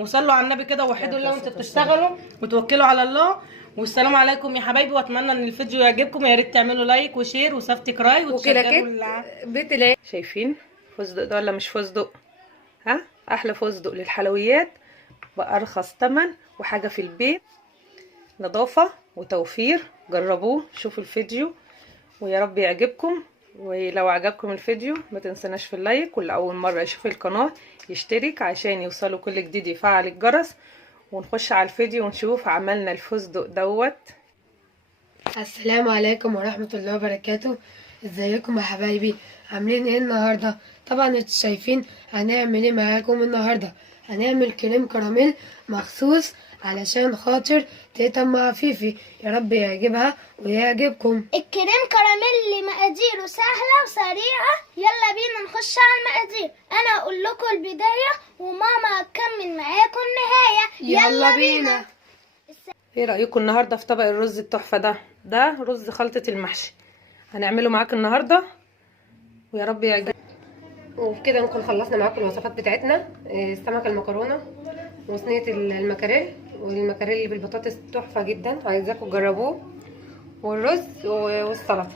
وصلوا على النبي كده ووحدوا الله وانتوا بتشتغلوا وتوكلوا على الله. والسلام عليكم يا حبايبي، واتمنى ان الفيديو يعجبكم. يا ريت تعملوا لايك وشير وسبسكرايب وتشجعوا بيت العيله. شايفين فستق ده ولا مش فستق؟ ها، احلى فستق للحلويات بارخص ثمن وحاجه في البيت، نظافه وتوفير. جربوه، شوفوا الفيديو ويا رب يعجبكم. ولو عجبكم الفيديو ما تنسناش في اللايك، واللي اول مره يشوف القناه يشترك عشان يوصلوا كل جديد، يفعل الجرس. ونخش على الفيديو ونشوف عملنا الفستق دوت. السلام عليكم ورحمة الله وبركاته. ازيكم يا حبايبي؟ عاملين ايه النهاردة؟ طبعا انتوا شايفين هنعمل ايه معاكم النهاردة. هنعمل كريم كراميل مخصوص علشان خاطر تيتا ام عفيفي، يا رب يعجبها ويعجبكم. الكريم كراميل مقاديره سهلة وسريعة، يلا بينا نخش على المقادير. انا اقول لكم البداية وماما هتكمل معاكم النهاية. يلا بينا. ايه رأيكم النهاردة في طبق الرز التحفة ده؟ ده رز خلطة المحشي هنعمله معاكم النهاردة ويا رب يعجبكم. وبكده نكون خلصنا معاكم الوصفات بتاعتنا. السمك المكرونة وصينية المكاريل، والمكاريل اللي بالبطاطس تحفة جدا، عايزاكم تجربوه، والرز والسلطة.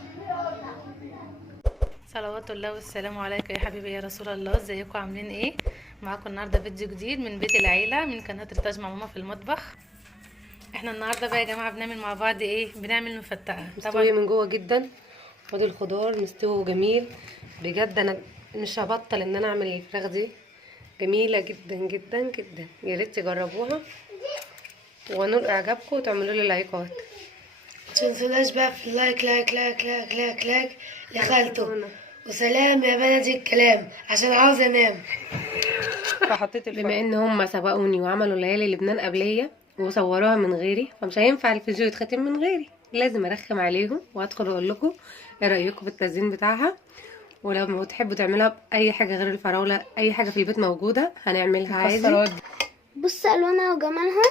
صلوات الله والسلام عليك يا حبيبي يا رسول الله. ازيكم عاملين ايه؟ معاكم النهارده فيديو جديد من بيت العيله من قناه ريتاج مع ماما في المطبخ. احنا النهارده بقى يا جماعه بنعمل مع بعض ايه؟ بنعمل مفتقه مستوي من جوه جدا، خدي الخضار مستوي جميل بجد. انا مش هبطل ان انا اعمل الفراخ دي، جميله جدا جدا جدا. يا ريت تجربوها ونور اعجابكم وتعملوا لي لايكات. متنسوناش بقى في اللايك لايك لايك لايك لايك لايك يا خالته. وسلام يا بلدي الكلام عشان عاوز انام. فحطيت بما ان هم سبقوني وعملوا ليالي لبنان قبليه وصوروها من غيري، فمش هينفع الفيديو يتختم من غيري، لازم ارخم عليهم وادخل اقول لكم ايه رايكم في التزيين بتاعها. ولو تحبوا تعملوها باي حاجه غير الفراوله، اي حاجه في البيت موجوده هنعملها عادي. بص الوانها وجمالها.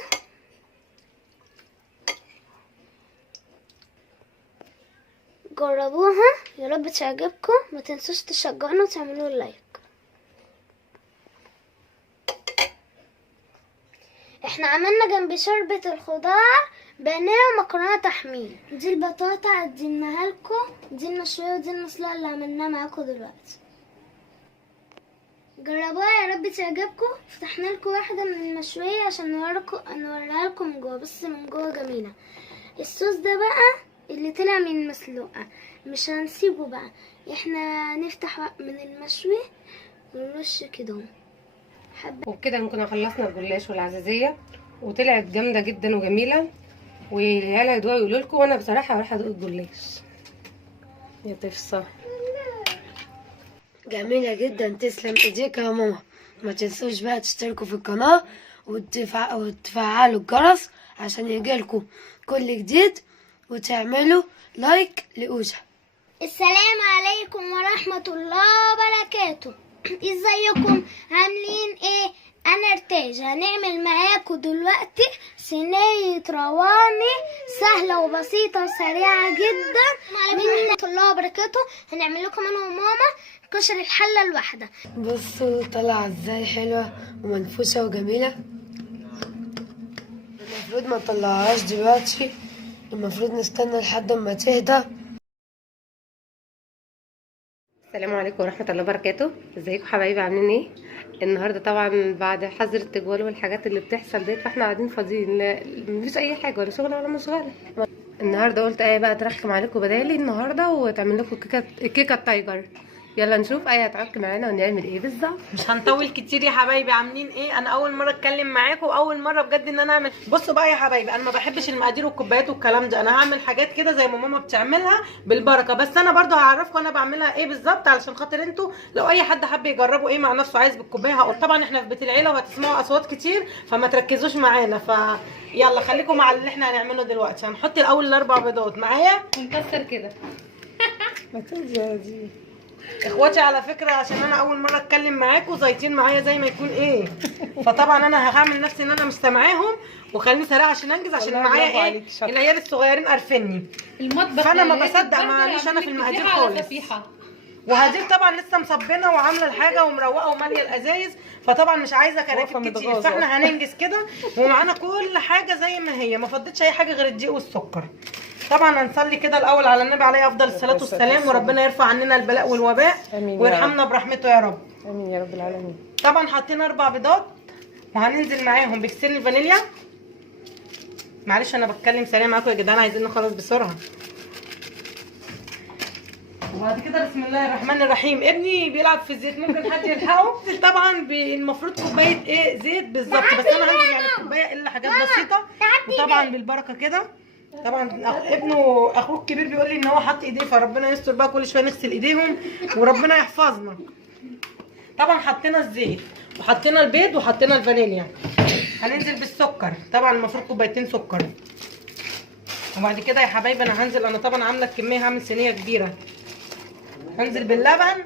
جربوها يا رب تعجبكم، ما تنسوش تشجعونا وتعملوا لايك. احنا عملنا جنب شوربة الخضار بانيه ومكرونه تحمير. دي البطاطا قدمناها لكم، دي المشويه ودي المسلوقه اللي عملناها معاكم دلوقتي. جربوها يا رب تعجبكم. فتحنا لكم واحده من المشويه عشان نوريها لكم من جوه. بس من جوه جميله. الصوص ده بقى اللي طلع من المسلوقه مش هنسيبه بقى، احنا نفتح من المشوي ونرش كده. وبكده نكون خلصنا الجلاش والعزازيه، وطلعت جامده جدا وجميله. والعيال هيدوقوا يقولوا لكم، وانا بصراحه هروح ادوق الجلاش. يا تفصى جميلة جدا، تسلم ايديك يا ماما. ما تنسوش بقى تشتركوا في القناة وتفعلوا الجرس عشان يجيلكوا كل جديد، وتعملوا لايك لأوجه. السلام عليكم ورحمة الله وبركاته. ازيكم عاملين ايه؟ انا ارتاج. هنعمل معاكم دلوقتي صينية رواني سهلة وبسيطة وسريعة جدا. ورحمة الله وبركاته. هنعمل لكم انا وماما كشري الحلة الواحدة. بصوا طلع ازاي حلوة ومنفوشة وجميلة. المفروض ما نطلعهاش دلوقتي، المفروض نستنى لحد ما تهدى. السلام عليكم ورحمه الله وبركاته. ازيكم حبايبي عاملين ايه؟ النهارده طبعا بعد حظر التجوال والحاجات اللي بتحصل ديت، فاحنا قاعدين فاضيين، مفيش اي حاجه ولا شغل ولا مشغله. النهارده قلت ايه بقى ترخم عليكم بدالي النهارده وتعمل لكم كيكه التايجر. يلا نشوف ايه هتعك معانا ونعمل ايه بالظبط. مش هنطول كتير يا حبايبي. عاملين ايه؟ انا اول مره اتكلم معاكم واول مره بجد ان انا اعمل. بصوا بقى يا حبايبي، انا ما بحبش المقادير والكوبايات والكلام ده. انا هعمل حاجات كده زي ما ماما بتعملها بالبركه، بس انا برضو هعرفكم انا بعملها ايه بالظبط علشان خاطر انتوا لو اي حد حب يجربوا ايه مع نفسه عايز بالكوبايه هقول. طبعا احنا في بيت العيله وهتسمعوا اصوات كتير، فما تركزوش معانا. يلا خليكم مع اللي احنا هنعمله دلوقتي. هنحط الاول الاربع بيضات معايا ونكسر كده. ما تنسى دي اخواتي على فكره، عشان انا اول مره اتكلم معاكم زيتين معايا زي ما يكون ايه. فطبعا انا هعمل نفسي ان انا مش سامعاهم، وخليني سريعه عشان انجز، عشان معايا ايه العيال الصغيرين قرفني المطبخ فانا ما بصدق. معلش انا في المقادير خالص. وهدير طبعا لسه مصبنه وعامله الحاجه ومروقه وماليه الازايز، فطبعا مش عايزه كراكيب واقفة كتير، متغاظة. فاحنا هننجز كده ومعانا كل حاجه زي ما هي، ما فضتش اي حاجه غير الدقيق والسكر. طبعا هنصلي كده الاول على النبي عليه افضل الصلاه والسلام، وربنا يرفع عننا البلاء والوباء آمين يا ويرحمنا برحمته يا رب. امين يا رب العالمين. طبعا حاطين 4 بيضات وهننزل معاهم بكسين الفانيليا. معلش انا بتكلم سريع معاكم يا جدعان، عايزين نخلص بسرعه. وبعد كده بسم الله الرحمن الرحيم. ابني بيلعب في الزيت، ممكن حد يلحقه؟ طبعا المفروض كوبايه ايه زيت بالظبط، بس انا هنزل يعني كوبايه الا حاجات بسيطه، وطبعا بالبركه كده. طبعا ابنه اخوه الكبير بيقول لي ان هو حط ايديه، فربنا يستر بقى، كل شويه نغسل ايديهم وربنا يحفظنا. طبعا حطينا الزيت وحطينا البيض وحطينا الفانيليا. هننزل بالسكر، طبعا المفروض كوبايتين سكر. وبعد كده يا حبايبي انا هنزل، انا طبعا عامله الكميه، هعمل صينيه كبيره. هنزل باللبن.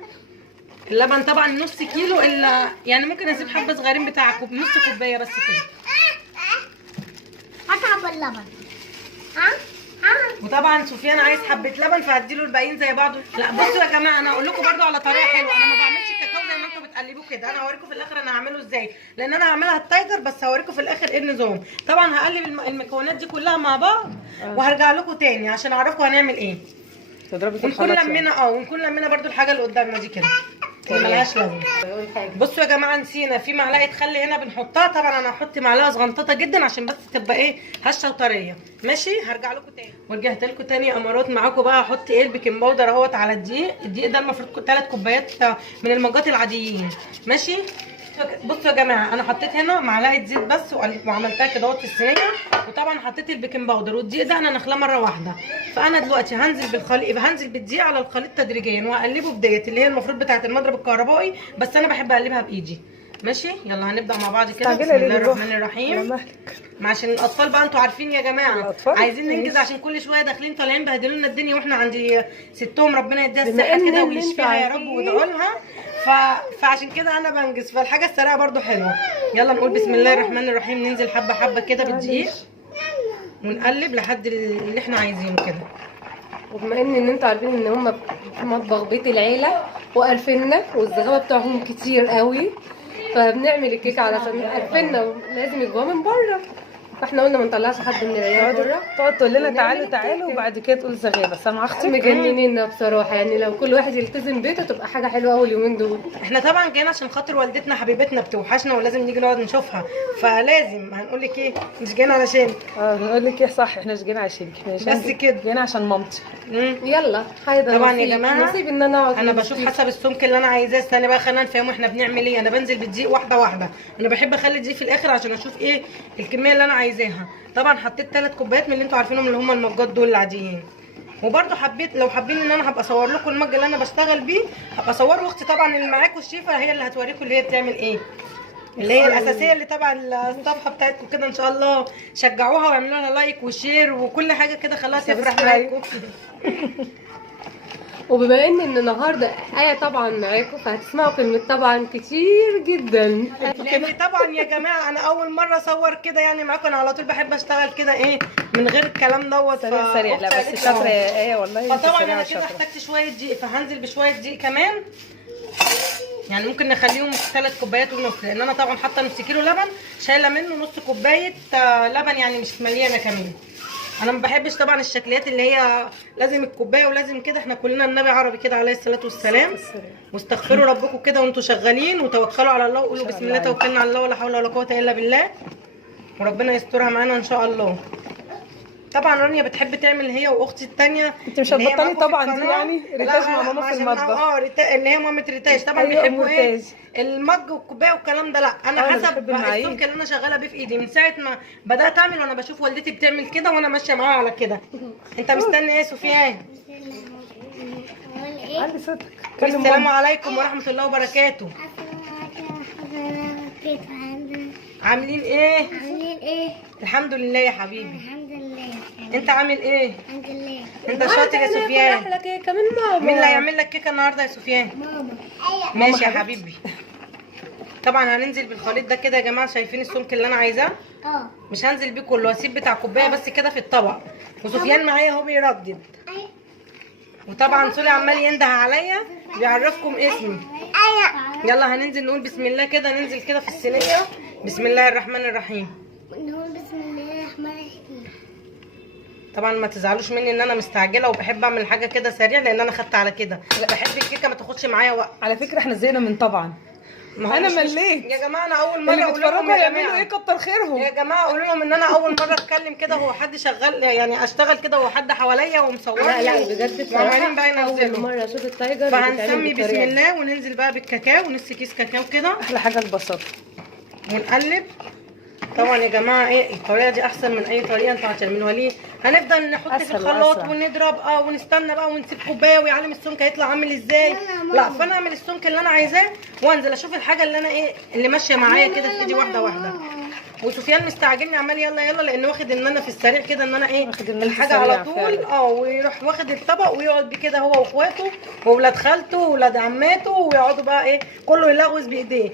اللبن طبعا نص كيلو، الا يعني ممكن اسيب حبه صغيرين بتاع نص كوبايه بس كده. هتعب اللبن. وطبعا سفيان عايز حبه لبن فهديله الباقيين زي بعض. لا بصوا يا جماعه، انا هقول لكم برده على طريقه حلوه. انا ما بعملش الكاكاو زي ما انتم بتقلبوه كده، انا هوريكم في الاخر انا هعمله ازاي، لان انا هعملها التايجر، بس هوريكم في الاخر ايه النظام. طبعا هقلب المكونات دي كلها مع بعض وهرجع لكم تاني عشان اعرفكم هنعمل ايه. تضربي في ونكون الخلاط لمينا ونكون لمينا برده الحاجه اللي قدامنا دي كده اللي ملهاش لازمه. بصوا يا جماعه، نسينا في معلقه خل هنا بنحطها. طبعا انا هحط معلقه صغنططه جدا عشان بس تبقى ايه هشه وطريه. ماشي، هرجع لكم تاني. ورجعت لكم تاني يا امارات. معاكم بقى هحط ايه البيكنج باودر اهوت على الدقيق. الدقيق ده المفروض 3 كوبايات من المجات العاديين. ماشي. بصوا يا جماعه، انا حطيت هنا معلقه زيت بس وعملتها كده اهوت في الصينيه، وطبعا حطيت البيكنج باودر والدقيق ده انا نخلاه مره واحده. فانا دلوقتي هنزل بالخليط، هنزل بالدقيق على الخليط تدريجيا وهقلبه بديت اللي هي المفروض بتاعه المضرب الكهربائي، بس انا بحب اقلبها بايدي. ماشي، يلا هنبدا مع بعض كده. بسم الله الرحمن الرحيم. عشان الاطفال بقى انتوا عارفين يا جماعه، عايزين ننجز عشان كل شويه داخلين طالعين بهدلوا لنا الدنيا، واحنا عند ستهم ربنا يديها الصحه كده ويشفيها يا رب وادعوا لها. فعشان كده انا بنجز، فالحاجه السريعه برده حلوه. يلا نقول بسم الله الرحمن الرحيم. ننزل حبه حبه كده بالدقيق ونقلب لحد اللي احنا عايزينه كده. وبما ان انتوا عارفين ان هم في مطبخ بيت العيله وقرفنا والزغابه بتاعهم كتير قوي، فبنعمل الكيكه علشان قرفنا ولازم يجوا من بره، فاحنا قلنا ما نطلعش حد من العيال بره. تقعد تقول لنا تعالوا تعالوا وبعد كده تقول زغابه. سامعه اختك؟ مجننينا بصراحه، يعني لو كل واحد يلتزم بيته تبقى حاجه حلوه اول يومين دول. احنا طبعا جايين عشان خاطر والدتنا حبيبتنا بتوحشنا ولازم نيجي نقعد نشوفها، فلازم هنقول لك ايه، مش جايين علشان نقول لك ايه صح، احنا مش جايين عشانك، بس كده جايين عشان مامتي. يلا هيدا طبعا يا جماعه نصيب ان انا اقعد. انا بشوف حسب السمك اللي انا عايزاه. استنى بقى خلينا نفهم احنا بنعمل ايه. انا بنزل بالدقيق واحده واحده، انا بحب اخلي الدقيق في الاخر عشان اشوف ايه الكميه اللي انا عايزاها. طبعا حطيت 3 كوبايات من اللي انتوا عارفينهم اللي هم المجات دول العاديين. وبرده حبيت لو حابين ان انا هبقى اصور لكم المج اللي انا بشتغل بيه، هبقى اصور واختي طبعا اللي معاكم الشيفه هي اللي هتوريكم اللي هي بتعمل ايه، اللي هي الاساسيه اللي تبع الصفحه بتاعتكم كده. ان شاء الله شجعوها واعملوا لها لايك وشير وكل حاجه كده، خليها تفرح معاكم. وبما ان النهارده آية طبعا معاكم، فهتسمعوا كلمة طبعا كتير جدا. لان طبعا يا جماعه انا اول مره اصور كده يعني معاكم. انا على طول بحب اشتغل كده ايه من غير الكلام دوت. سريع لا بس شاطره يا ايه والله. فطبعا انا كده احتجت شويه دقيق، فهنزل بشويه دقيق كمان. يعني ممكن نخليهم 3 كوبايات ونص، لان انا طبعا حاطه نص كيلو لبن، شايله منه نص كوبايه لبن، يعني مش مليانه كمان. انا ما بحبش طبعا الشكليات اللي هي لازم الكوبايه ولازم كده. احنا كلنا النبي عربي كده عليه الصلاه والسلام. واستغفروا ربكم كده وانتوا شغالين، وتوكلوا على الله وقولوا بسم الله توكلنا على الله ولا حول ولا قوه الا بالله، وربنا يسترها معانا ان شاء الله. طبعا رانيا بتحب تعمل هي واختي الثانيه. انت مش هتبطلي طبعا دي يعني ريتاج مع ماما في المطبخ. اللي هي مامه ريتاج طبعا بيحبوا ايه المج والكوبايه والكلام ده. لا انا حسب السمك اللي انا شغاله بيه في ايدي من ساعه ما بدات اعمل، وانا بشوف والدتي بتعمل كده وانا ماشيه معاها على كده. انت مستني ايه يا سفيان؟ علي صوتك. السلام عليكم ورحمه الله وبركاته. عاملين ايه؟ عاملين ايه؟ الحمد لله يا حبيبي. الحمد لله. انت عامل ايه؟ الحمد لله. انت شاطر يا سفيان. احلى كيكه من ماما. مين اللي هيعمل لك كيكه النهارده يا سفيان؟ ماما. ماشي يا حبيبي. طبعا هننزل بالخليط ده كده يا جماعه. شايفين السمك اللي انا عايزاه؟ مش هنزل بيه كله، هسيب بتاع كوبايه بس كده في الطبق. وسفيان معايا اهو بيردد. وطبعا سولي عمال ينده عليا بيعرفكم اسمي. يلا هننزل نقول بسم الله كده، ننزل كده في الصينيه. بسم الله الرحمن الرحيم. نقول بسم الله الرحمن الرحيم. طبعا ما تزعلوش مني ان انا مستعجله وبحب اعمل حاجه كده سريع، لان انا خدت على كده. بحب الكيكه ما تاخدش معايا وقت. على فكره احنا زهقنا من طبعا. ما هو انا مش مليت يا جماعه. انا اول مره اللي اقول لكم بيتفرجوا يا يعملوا جماعه، ايه كتر خيرهم. يا جماعه قولوا لهم ان انا اول مره اتكلم كده وهو حد شغال، يعني اشتغل كده وهو حد حواليا ومصورني. لا بجد وعمالين بقى بصراحة أول ينزلوا. مرة أشوف التايجر فهنسمي بسم بالطريقة دي. الله وننزل بقى بالكاكاو، نص كيس كاكاو كده احلى حاجه البساطه. ونقلب. طبعا يا جماعه ايه الطريقه دي احسن من اي طريقه انتوا هتعملوها. ليه؟ هنفضل نحط في أسهل الخلاط وأسرع. ونضرب ونستنى بقى ونسيب كوبايه ويعلم السمك هيطلع عامل ازاي. لا، فانا اعمل السمك اللي انا عايزاه وانزل اشوف الحاجه اللي انا ايه اللي ماشيه معايا كده في ايدي واحده واحده. وسفيان مستعجلني عمال يلا يلا، لان واخد ان انا في السريع كده ان انا ايه واخد إن أنت الحاجه سريعة على طول. فعلا. ويروح واخد الطبق ويقعد بيه كده هو واخواته واولاد خالته واولاد عماته، ويقعدوا بقى ايه كله يلغوص بايديه.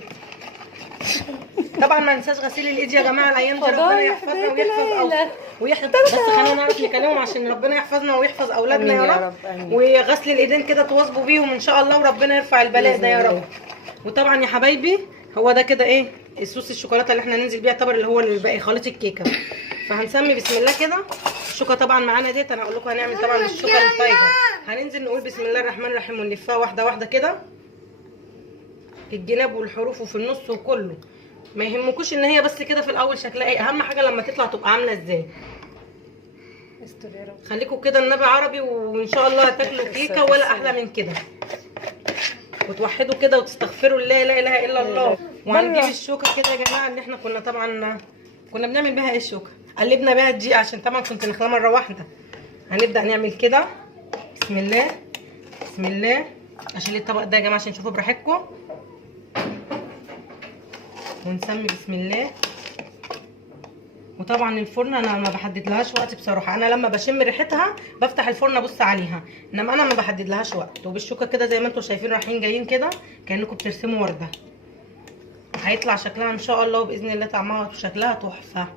طبعا ما ننساش غسيل الايد يا جماعه. الايام دي ربنا يحفظنا ويحفظ بس خلينا نعرف نكلمهم عشان ربنا يحفظنا ويحفظ اولادنا آمين يا يا رب. رب، آمين. وغسل الايدين كده تواظبوا بيهم ان شاء الله، وربنا يرفع البلاء ده يا رب. وطبعا يا حبايبي هو ده كده ايه الصوص الشوكولاته اللي احنا ننزل بيه، يعتبر اللي هو الباقي خليط الكيكه. فهنسمي بسم الله كده. الشوكه طبعا معانا ديت انا اقول لكم هنعمل طبعا الشوكه التايجر. هننزل نقول بسم الله الرحمن الرحيم ونلفها واحده واحده كده، الجناب والحروف وفي النص وكله. ما يهمكوش ان هي بس كده في الاول شكلها ايه، اهم حاجه لما تطلع تبقى عامله ازاي. خليكم كده النبي عربي وان شاء الله هتاكلوا كيكه ولا احلى من كده. وتوحدوا كده وتستغفروا الله لا اله الا الله. وهنجيب الشوكه كده يا جماعه اللي احنا كنا طبعا بنعمل بيها ايه الشوكه، قلبنا بيها الدقيق عشان طبعا كنت نخليها مره واحده. هنبدا نعمل كده بسم الله بسم الله. اشيل الطبق ده يا جماعه عشان تشوفوا براحتكم. ونسمي بسم الله. وطبعا الفرن انا ما بحددلهاش وقت بصراحه. انا لما بشم ريحتها بفتح الفرن ابص عليها، انما انا ما بحددلهاش وقت. وبالشوكه كده زي ما انتم شايفين رايحين جايين كده كانكم بترسموا ورده. هيطلع شكلها ان شاء الله وباذن الله طعمها وشكلها تحفه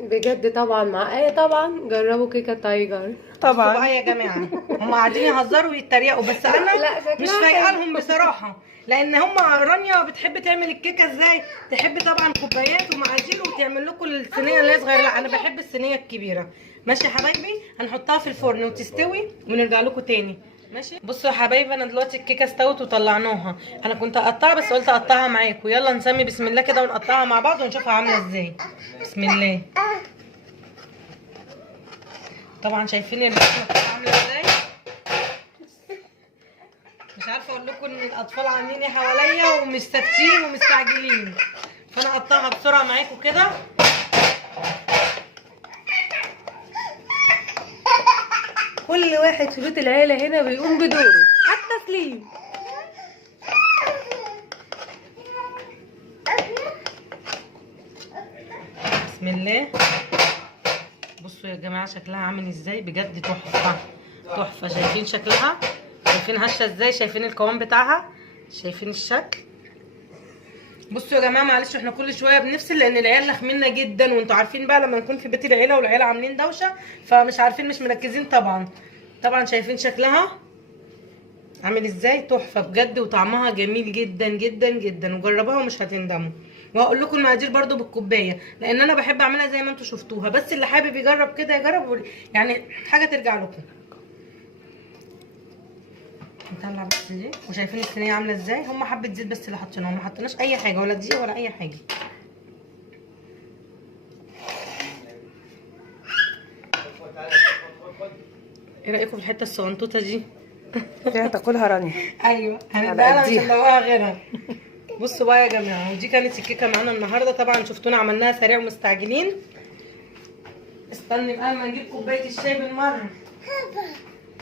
بجد. طبعا مع ايه طبعا جربوا كيكه تايجر. طبعا بقى يا جماعه. هم قاعدين يهزروا ويتريقوا بس انا لا، شكلها مش فايقه لهم بصراحه، لان هم رانيا بتحب تعمل الكيكه ازاي. تحب طبعا كوبايات ومعاجيل وتعمل لكم الصينيه اللي هي صغيره. لا انا بحب الصينيه الكبيره. ماشي يا حبايبي. هنحطها في الفرن وتستوي ونرجع لكم تاني. ماشي. بصوا يا حبايبي انا دلوقتي الكيكه استوت وطلعناها. انا كنت اقطعها بس قلت اقطعها معاكم. يلا نسمي بسم الله كده ونقطعها مع بعض ونشوفها عامله ازاي. بسم الله. طبعا شايفين الرسمه بتبقى عامله ازاي. مش عارفه اقول لكم ان الاطفال عاملين ايه حواليا ومش ساكتين ومستعجلين، فانا اقطعها بسرعه معاكم كده. كل واحد في بيت العيله هنا بيقوم بدوره، حتى سليم. بسم الله. بصوا يا جماعه شكلها عامل ازاي، بجد تحفه تحفه. شايفين شكلها؟ شايفين هشه ازاي؟ شايفين القوام بتاعها؟ شايفين الشكل؟ بصوا يا جماعه معلش احنا كل شويه بنفصل لان العيال لخمنا جدا، وانتوا عارفين بقى لما نكون في بيت العيله والعيله عاملين دوشه فمش عارفين مش مركزين. طبعا شايفين شكلها عامل ازاي، تحفه بجد وطعمها جميل جدا جدا جدا. وجربوها ومش هتندموا. وهقول لكم المقادير برده بالكوبايه لان انا بحب اعملها زي ما انتوا شفتوها، بس اللي حابب يجرب كده يجرب، يعني حاجه ترجع لكم. نطلع بس دي. وشايفين الصينيه عامله ازاي، هم حبه زيت بس اللي حطيناهم، ما حطيناش اي حاجه ولا دقيق ولا اي حاجه. ايه رايكم في الحته الصغنطوطه دي؟ فيها تاكلها رانيا. ايوه هنديها مش هندوقها غيرها. بصوا بقى يا جماعه ودي كانت الكيكه معانا النهارده. طبعا شفتونا عملناها سريع ومستعجلين. استني بقى ما نجيب كوبايه الشاي بالمره.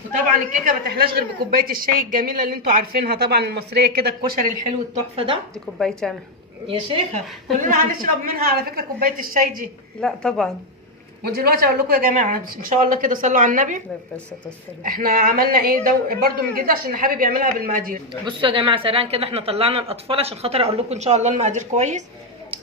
وطبعا الكيكه ما تحلاش غير بكوبايه الشاي الجميله اللي انتوا عارفينها طبعا المصريه كده، الكشري الحلو التحفه ده. دي كوبايتي انا يا شيخه كلنا هنشرب منها على فكره كوبايه الشاي دي. لا طبعا. ودلوقتي اقول لكم يا جماعه ان شاء الله كده صلوا على النبي. احنا عملنا ايه برده من جديد عشان اللي حابب يعملها بالمقادير. بصوا يا جماعه سريعا كده احنا طلعنا الاطفال عشان خاطر اقول لكم ان شاء الله المقادير كويس.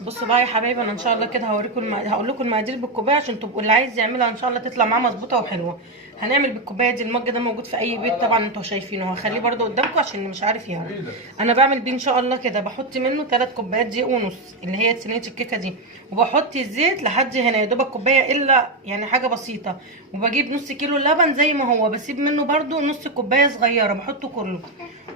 بصوا بقى يا حبايبي، انا ان شاء الله كده هقول لكم المقادير بالكوبايه عشان تبقوا اللي عايز يعملها ان شاء الله تطلع معاه مظبوطه وحلوه. هنعمل بالكوبايه دي، المج ده موجود في اي بيت طبعا انتوا شايفينه، هخليه برده قدامكم عشان اللي مش عارف يعني. انا بعمل بيه ان شاء الله كده، بحط منه 3 كوبايات دقيق ونص اللي هي صينيه الكيكه دي، وبحط الزيت لحد هنا يا دوبك كوبايه الا يعني حاجه بسيطه، وبجيب نص كيلو لبن زي ما هو، بسيب منه برده نص كوبايه صغيره بحطه كله،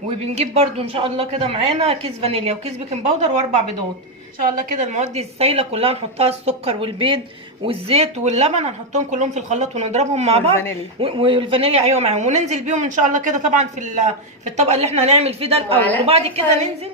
وبنجيب برده ان شاء الله كده معانا كيس فانيليا وكيس بيكنج باودر واربع بيضات. ان شاء الله كده المواد دي السايله كلها نحطها، السكر والبيض والزيت واللبن هنحطهم كلهم في الخلاط ونضربهم مع بعض، والفانيليا ايوه معاهم، وننزل بيهم ان شاء الله كده طبعا في الطبق اللي احنا هنعمل فيه ده الاول، وبعد كده ننزل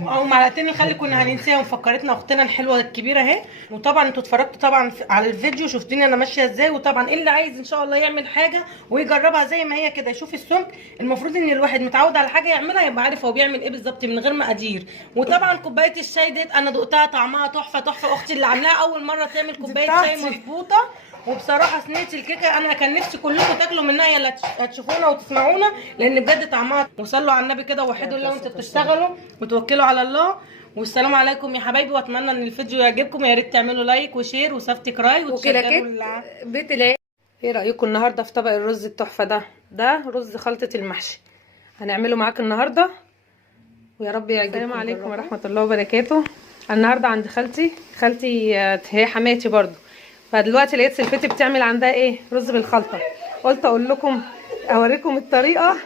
او معلقتين الخل كنا هننساهم، فكرتنا اختنا الحلوه الكبيره اهي. وطبعا انتوا اتفرجتوا طبعا على الفيديو شفتوني انا ماشيه ازاي، وطبعا اللي عايز ان شاء الله يعمل حاجه ويجربها زي ما هي كده يشوف السمك، المفروض ان الواحد متعود على حاجه يعملها يبقى عارف هو بيعمل ايه بالظبط من غير مقادير. وطبعا كوبايه الشاي ديت انا دقتها طعمها تحفه تحفه، اختي اللي عاملاها اول مره تعمل كوبايه شاي مظبوطه. وبصراحه صينيه الكيكه انا كان نفسي كلكم تاكلوا منها، يلا هتشوفونا وتسمعونا لان بجد طعمها. وصلوا على النبي كده ووحدوا الله وانتوا بتشتغلوا وتوكلوا على الله. والسلام عليكم يا حبايبي، واتمنى ان الفيديو يعجبكم، يا ريت تعملوا لايك وشير وسبسكرايب وتشجعوا بيت العيله. ايه رايكم النهارده في طبق الرز التحفه ده؟ ده رز خلطه المحشي هنعمله معاك النهارده ويا رب يعجبكم. السلام عليكم ورحمه الله وبركاته. النهارده عند خالتي هي حماتي برضو، فدلوقتي لقيت سلفتي بتعمل عندها ايه رز بالخلطه، قلت اقول لكم اوريكم الطريقه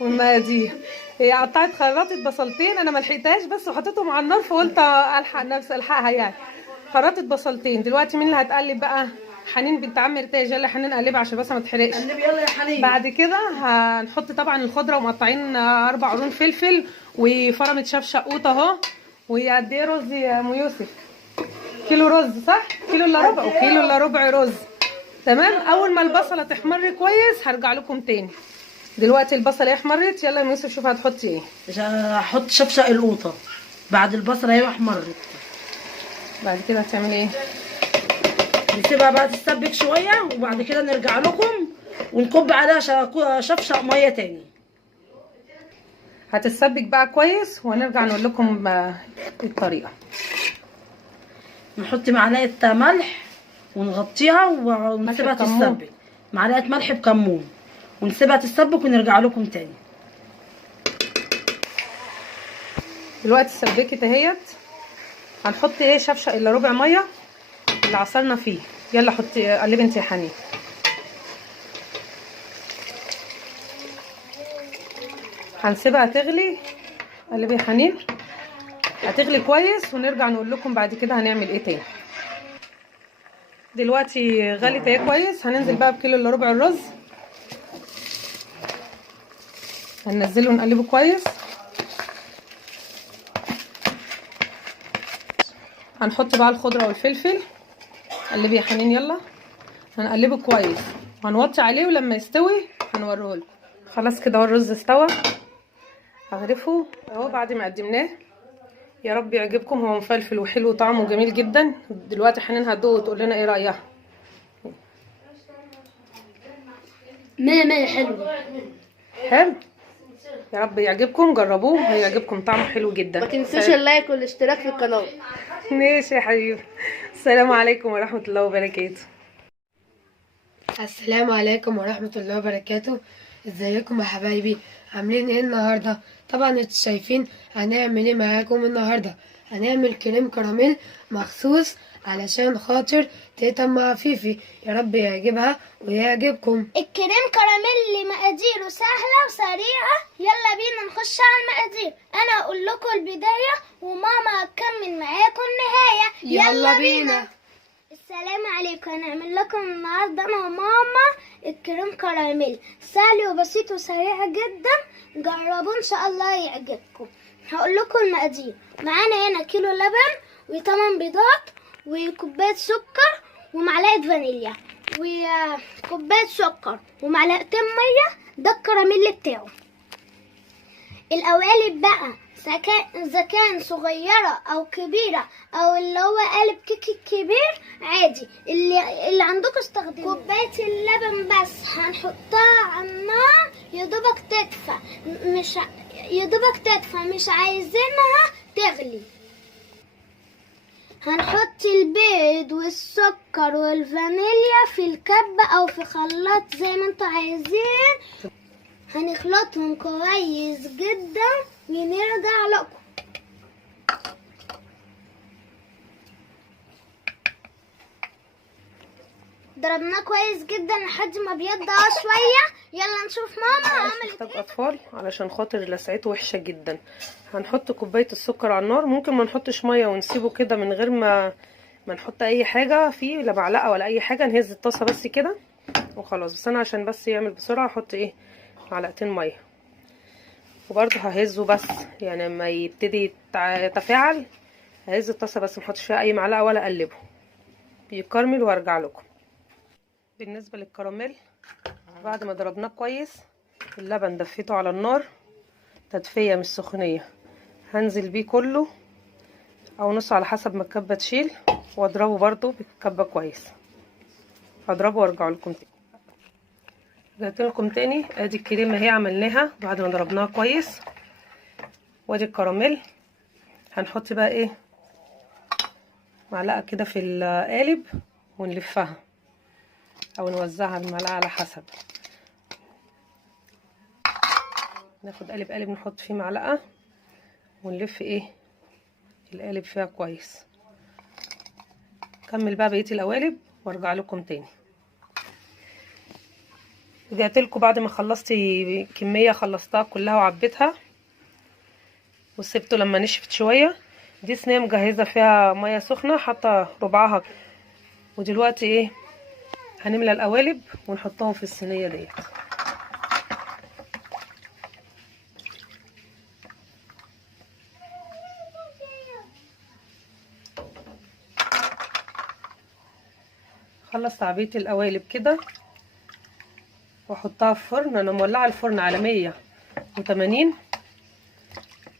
والمقادير. هي قطعت خرطت بصلتين، انا ما لحقتهاش بس وحطيتهم على النار، فقلت الحقها يعني. خرطت بصلتين، دلوقتي مين اللي هتقلب بقى؟ حنين بنت عم رتاج. يلا حنين قلبها عشان بس ما تحرقش. قلبي يلا يا حنين. بعد كده هنحط طبعا الخضره، ومقطعين 4 قرون فلفل وفرمه شفشقوط اهو. وقد ايه رز يا ام يوسف؟ كيلو رز صح؟ كيلو الا ربع وكيلو الا ربع رز. تمام. اول ما البصله تحمر كويس هرجع لكم تاني. دلوقتي البصله احمرت، يلا يا يوسف شوف هتحطي ايه. هحط شفشق القوطه بعد البصله اهي احمرت. بعد كده هتعملي ايه؟ نسيبها بقى تتسبك شويه وبعد كده نرجع لكم ونكب عليها شفشق ميه تاني. هتتسبك بقى كويس وهنرجع نقول لكم الطريقه. نحط معلقه ملح ونغطيها ونسيبها تتسبك، معلقه ملح بكمون، ونسيبها تتسبك ونرجع لكم تاني. دلوقتي اتسبكت اهيت، هنحط ايه شفشق الا ربع ميه اللي عصرنا فيه. يلا حطي قلبي انت يا حنين. هنسيبها تغلي، قلبي يا حنين هتغلي كويس ونرجع نقول لكم بعد كده هنعمل ايه تاني. دلوقتي غلت اهي كويس، هننزل بقى بكيلو الا ربع الرز، هننزله ونقلبه كويس. هنحط بقى الخضره والفلفل، قلبي يا حنين يلا. هنقلبه كويس وهنوطي عليه، ولما يستوي هنوريه لكم. خلاص كده الرز استوى، هغرفه اهو بعد ما قدمناه. يا رب يعجبكم، هو مفلفل وحلو وطعمه جميل جدا. دلوقتي حنين هتدوق وتقول لنا ايه رايها. 100 حلو. حلو، يا رب يعجبكم، جربوه هيعجبكم طعمه حلو جدا. ما تنسوش اللايك والاشتراك في القناه. ماشي يا حبيبي. السلام عليكم ورحمه الله وبركاته. السلام عليكم ورحمة الله وبركاته. ازيكم يا حبايبي؟ عاملين ايه النهاردة؟ طبعا انتوا شايفين هنعمل ايه معاكم النهاردة. هنعمل كريم كراميل مخصوص علشان خاطر تيتا مع فيفي، يا رب يعجبها ويعجبكم. الكريم كراميل مقاديره سهلة وسريعة، يلا بينا نخش على المقادير. انا اقول لكم البداية وماما هتكمل معاكم النهاية. يلا بينا. السلام عليكم. هنعمل لكم النهارده انا وماما الكريم كراميل، سهل وبسيط وسريع جدا، جربوه ان شاء الله يعجبكم. هقول لكم المقادير. معانا هنا كيلو لبن و8 بيضات وكوبايه سكر ومعلقه فانيليا وكوبايه سكر ومعلقتين ميه، ده الكراميل بتاعه. القوالب بقى إذا كان صغيرة أو كبيرة أو اللي هو قالب كيك الكبير عادي، اللي عندكم استخدموه. كوباية اللبن بس هنحطها على النار يدوبك تدفى، مش عايزينها تغلي. هنحط البيض والسكر والفانيليا في الكبة او في خلاط زي ما انتوا عايزين. هنخلطهم كويس جدا ونرجع لكم. ضربناه كويس جدا لحد ما بيض شويه. يلا نشوف ماما عملت محتاج اطفال علشان خاطر لسعته وحشه جدا. هنحط كوبايه السكر على النار، ممكن ما نحطش ميه ونسيبه كده من غير ما نحط اي حاجه فيه، لا معلقه ولا اي حاجه. نهز الطاسه بس كده وخلاص. بس انا عشان بس يعمل بسرعه احط ايه معلقتين ميه، وبرده ههزه بس يعني لما يبتدي يتفاعل ههز الطاسه بس، محطش فيها اي معلقه ولا اقلبه، بيكرمل وارجع لكم. بالنسبه للكراميل بعد ما ضربناه كويس اللبن دفيته على النار تدفيه مش سخونيه، هنزل بيه كله او نص على حسب ما الكبه تشيل، واضربه برضو بالكبه كويس. هضربه وارجع لكم تاني. رجعت لكم تاني. ادي الكريمه اهي عملناها بعد ما ضربناها كويس، وادي الكراميل. هنحط بقى ايه معلقه كده في القالب ونلفها او نوزعها المعلقه على حسب. ناخد قالب قالب نحط فيه معلقه ونلف ايه القالب فيها كويس. كمل بقى بقيه القوالب وارجع لكم تاني. رجعت لكم بعد ما خلصت كميه، خلصتها كلها وعبيتها وسبته لما نشفت شويه. دي صينيه مجهزه فيها ميه سخنه حاطه ربعها، ودلوقتي ايه هنملى القوالب ونحطهم في الصينيه ديت. خلص تعبية القوالب كده واحطها في فرن. انا مولعه الفرن على 180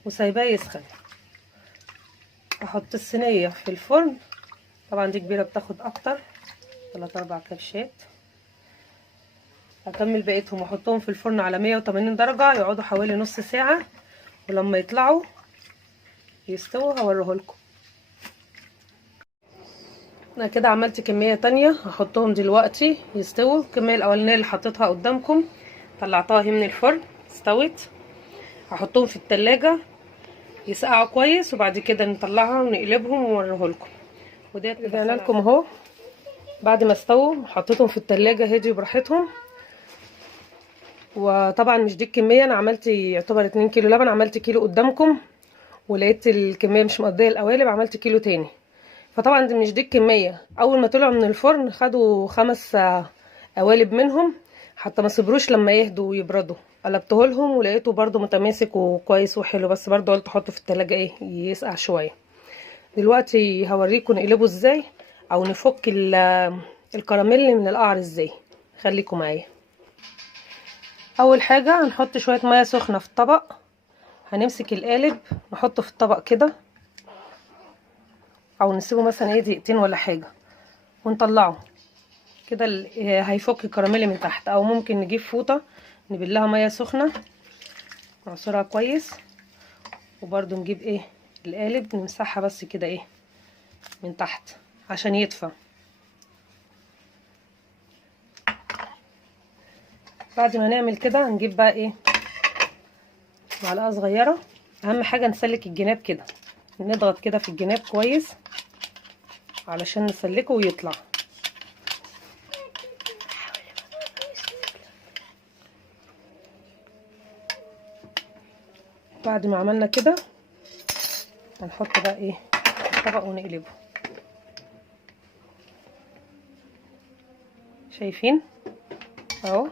وسايباه يسخن. احط الصينيه في الفرن، طبعا دي كبيره بتاخد اكتر 3-4 كبشات. هكمل بقيتهم واحطهم في الفرن على 180 درجه يقعدوا حوالي نص ساعه، ولما يطلعوا يستووا هوريهولكم. انا كده عملت كميه تانية هحطهم دلوقتي يستووا. الكميه الاولانيه اللي حطيتها قدامكم طلعتها اهي من الفرن استوت. هحطهم في التلاجة يسقعوا كويس وبعد كده نطلعها ونقلبهم ونوريهولكم. وديت رجعنا لكم اهو بعد ما استووا. حطيتهم في التلاجة هديوا براحتهم. وطبعا مش دي الكميه، انا عملت يعتبر 2 كيلو لبن، عملت كيلو قدامكم ولقيت الكميه مش مقضيه القوالب عملت كيلو تاني. فطبعا دي مش دي الكميه. اول ما طلعوا من الفرن خدوا 5 قوالب منهم، حتى ما صبروش لما يهدوا ويبردوا. قلبته لهم ولقيته برده متماسك وكويس وحلو، بس برده قلت احطه في التلاجة ايه يسقع شويه. دلوقتي هوريكم نقلبه ازاي او نفك الكراميل من القعر ازاي. خليكم معايا. اول حاجه هنحط شويه ميه سخنه في الطبق. هنمسك القالب نحطه في الطبق كده او نسيبه مثلا ايه دقيقتين ولا حاجه ونطلعه كده. هيفك الكراميل من تحت، او ممكن نجيب فوطه نبلها ميه سخنه نعصرها كويس، وبرده نجيب ايه القالب نمسحها بس كده ايه من تحت عشان يدفى. بعد ما نعمل كده نجيب بقى ايه معلقه صغيره. اهم حاجه نسلك الجناب كده، نضغط كده في الجناب كويس علشان نسلكه ويطلع. بعد ما عملنا كده هنحط بقى ايه الطبق ونقلبه. شايفين اهو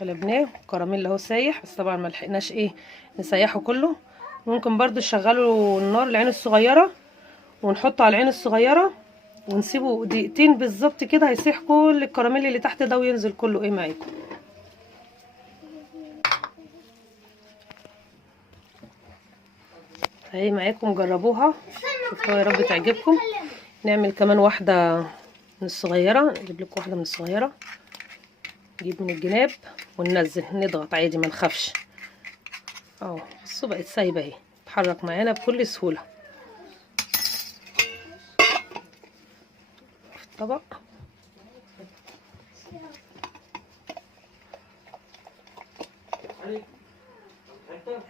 قلبناه الكراميل اهو سايح، بس طبعا ما لحقناش ايه نسيحه كله. ممكن برضو نشغله النار العين الصغيره ونحطه على العين الصغيره ونسيبه دقيقتين بالظبط كده، هيسيح كل الكراميل اللي تحت ده وينزل كله ايه معاكم. اهي معاكم جربوها شوفوها يا رب تعجبكم. نعمل كمان واحده من الصغيره، نجيب لكم واحده من الصغيره، نجيب من الجناب وننزل نضغط عادي ما نخافش اهو. بصوا بقت سايبه اهي تتحرك معانا بكل سهوله. الطبق.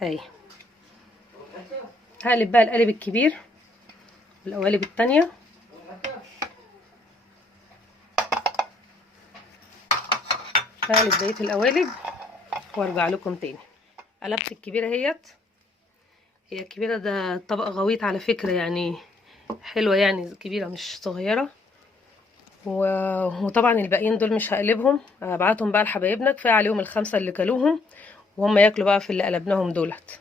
اهي هقلب بقى القالب الكبير والقوالب التانية. هقلب بقية القوالب وارجع لكم تاني. قلبت الكبيرة اهيت، هي الكبيرة ده طبق غويط على فكرة، يعني حلوة يعني كبيرة مش صغيرة. وطبعا الباقيين دول مش هقلبهم، هبعتهم بقى لحبايبنا، كفايه عليهم ال5 اللي كلوهم وهم ياكلوا بقى في اللي قلبناهم دولت.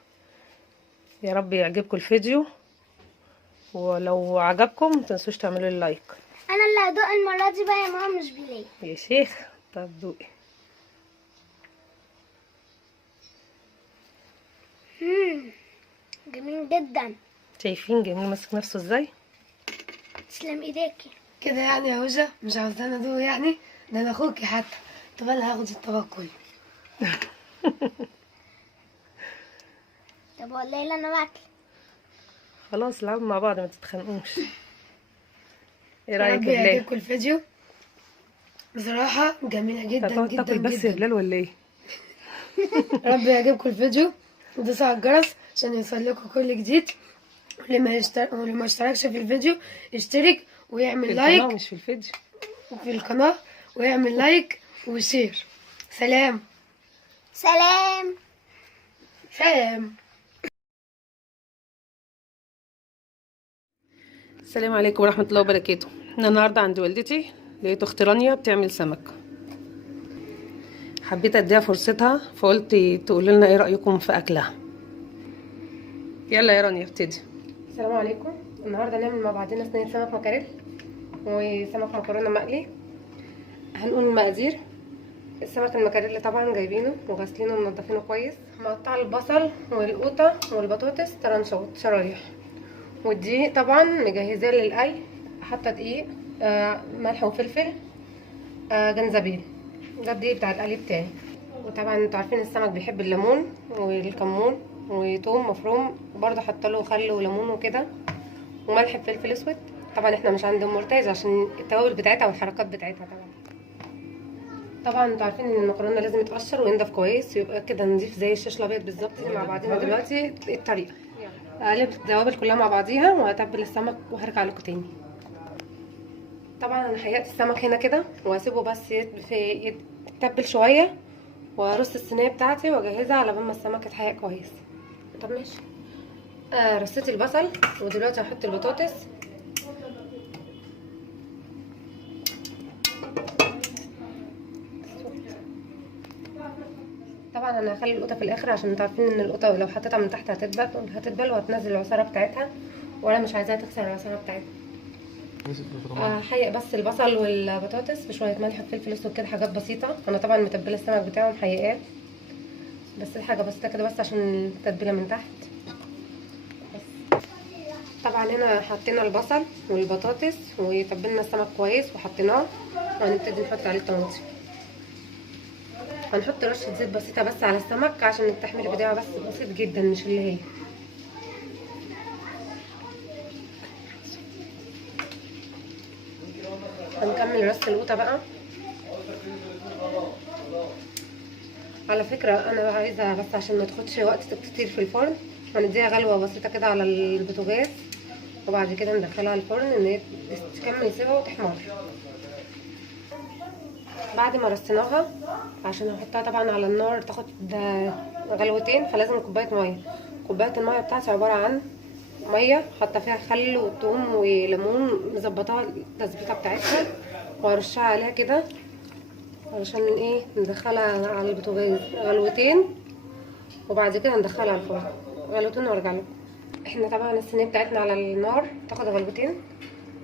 يا رب يعجبكم الفيديو، ولو عجبكم متنسوش تعملوا لي لايك. انا اللي هدوق المره دي بقى يا ماما مش بليه. يا شيخ طب دوقي. جميل جدا. شايفين جميل ماسك نفسه ازاي؟ تسلم ايديكي. كده يعني يا هوجة مش عاوزانا ادوق يعني؟ ده انا اخوكي حتى. طب انا هاخد الطبق كله. طب والله لا انا باكل. خلاص العبوا مع بعض ما تتخانقوش. ايه يا رايك رب يا بلال؟ يعجبكم الفيديو، بصراحة جميلة جدا هتقعد جدا تاكل بس يا جدا. بلال ولا ايه؟ يا رب يعجبكم الفيديو ودوسوا على الجرس عشان يوصلكوا كل جديد. واللي ما اشتركش في الفيديو يشترك ويعمل في لايك القناة مش في الفيديو. في القناة ويعمل لايك وشير. سلام. سلام. سلام. السلام عليكم ورحمة الله وبركاته. احنا النهاردة عند والدتي، لقيت اختي رانيا بتعمل سمك، حبيت اديها فرصتها فقلت تقولوا لنا ايه رأيكم في اكلها. يلا يا رانيا ابتدي. السلام عليكم. النهارده نعمل مع بعضنا صينيه سمك مكاريل وسمك مكرونه مقلي. هنقول المقادير. السمك المكاريل طبعا جايبينه وغاسلينه ومنضفينه كويس. مقطع البصل والقوطه والبطاطس طرنشات شرايح، والدقيق طبعا مجهزاه للقلي، حاطه دقيق، ملح وفلفل، جنزبيل. ده الدقيق بتاع القلي بتاعي. وطبعا انتوا عارفين السمك بيحب الليمون والكمون وتوم مفروم، وبرضه حاطه له خل وليمون وكده وملح بفلفل اسود. طبعا احنا مش عند ام مرتاز عشان التوابل بتاعتها والحركات بتاعتها. طبعا انتوا عارفين ان المكرونه لازم يتقشر وينضف كويس، يبقى كده نضيف زي الشاش الابيض بالظبط. مع بعضينا دلوقتي الطريقه. اقلب التوابل كلها مع بعضيها وهتبل السمك وهرجع لكم تاني. طبعا انا حققت السمك هنا كده وهسيبه بس يتبل شويه، وارص الصينيه بتاعتي واجهزها على بال ما السمك يتحقق كويس. طب ماشي. رصيت البصل ودلوقتي هحط البطاطس. طبعا انا هخلي القطه في الاخر عشان انتوا عارفين ان القطه لو حطيتها من تحت هتدبل وهتنزل العصاره بتاعتها، وانا مش عايزاها تكسر العصاره بتاعتها. هحيق بس البصل والبطاطس بشويه ملح وفلفل اسود كده، حاجات بسيطه. انا طبعا متبله السمك بتاعه محيقاه، بس حاجه بسيطه كده بس عشان التتبيله من تحت بس. طبعا هنا حطينا البصل والبطاطس وتبلنا السمك كويس وحطيناه، وهنبتدي نحط عليه الطماطم. هنحط رشه زيت بسيطه بس على السمك عشان التحمير بتاعه بس بسيط جدا، مش اللي هي. هنكمل رص القوطه بقى. على فكره انا عايزه بس عشان ما تاخدش وقت كتير في الفرن، هنديها غلوه بسيطه كده على البوتاجاز، وبعد كده ندخلها الفرن ان هي تكمل سوا وتحمر. بعد ما رصيناها عشان هحطها طبعا على النار تاخد غلوتين، فلازم كوبايه ميه. كوبايه الميه بتاعتي عباره عن ميه حاطه فيها خل وثوم وليمون، مظبطاها التظبيطه بتاعتها، وهرشها عليها كده علشان ايه ندخلها على البوتاجاز غلوتين، وبعد كده ندخلها على الفرن غلوتين وارجع لكم. احنا طبعا الصينيه بتاعتنا على النار تاخد غلوتين،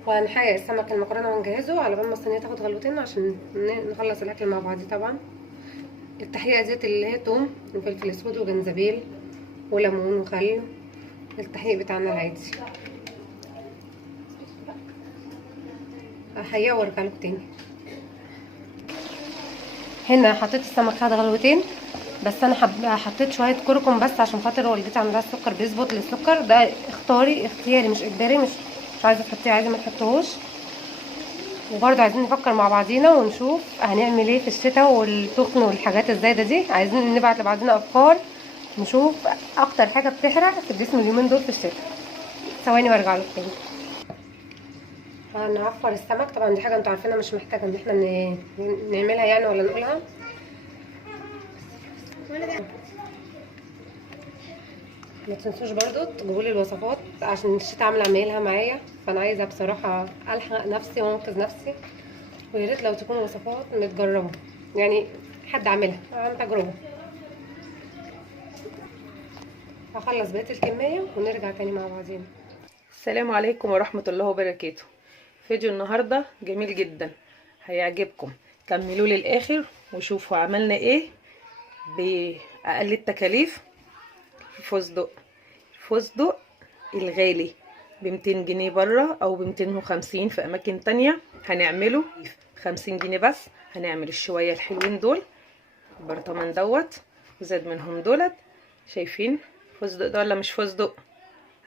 وهنحيق السمك المكرونه ونجهزه على بال ما الصينيه تاخد غلوتين عشان نخلص الاكل مع بعض. طبعا التحقيقه ديت اللي هي توم وفلفل اسود وجنزبيل وليمون وخل، التحقيق بتاعنا العادي. هحيقه وارجع لكم تاني. هنا حطيت السمك خد غلوتين، بس انا حطيت شويه كركم بس عشان خاطر والدتي عندها السكر بيظبط للسكر. ده اختياري مش اجباري، مش عايزه تحطيه عادي ما تحطوهوش. وبرضه عايزين نفكر مع بعضينا ونشوف هنعمل ايه في الشتاء والتخن والحاجات الزايده دي. عايزين نبعت لبعضنا افكار، نشوف اكتر حاجه بتحرق في الجسم اليومين دول في الشتاء. ثواني وارجع لكم تاني. هنعفر السمك. طبعا دي حاجه انتوا عارفينها مش محتاجه ان احنا نعملها يعني ولا نقولها. ما تنسوش برضو تجيبوا لي الوصفات عشان الشتا عامله عمايلها معايا، فانا عايزه بصراحه الحق نفسي وانقذ نفسي. ويا ريت لو تكون وصفات متجربه، يعني حد عاملها عن تجربه. هخلص بقيه الكميه ونرجع تاني مع بعضين. السلام عليكم ورحمة الله وبركاته. فيديو النهاردة جميل جدا هيعجبكم، كملوا للآخر وشوفوا عملنا ايه بأقل التكاليف. الفستق الغالي ب200 جنيه بره او ب250 في اماكن تانية، هنعمله 50 جنيه بس. هنعمل الشوية الحلوين دول البرطمان دوت وزاد منهم دولت. شايفين فستق ده ولا مش فستق؟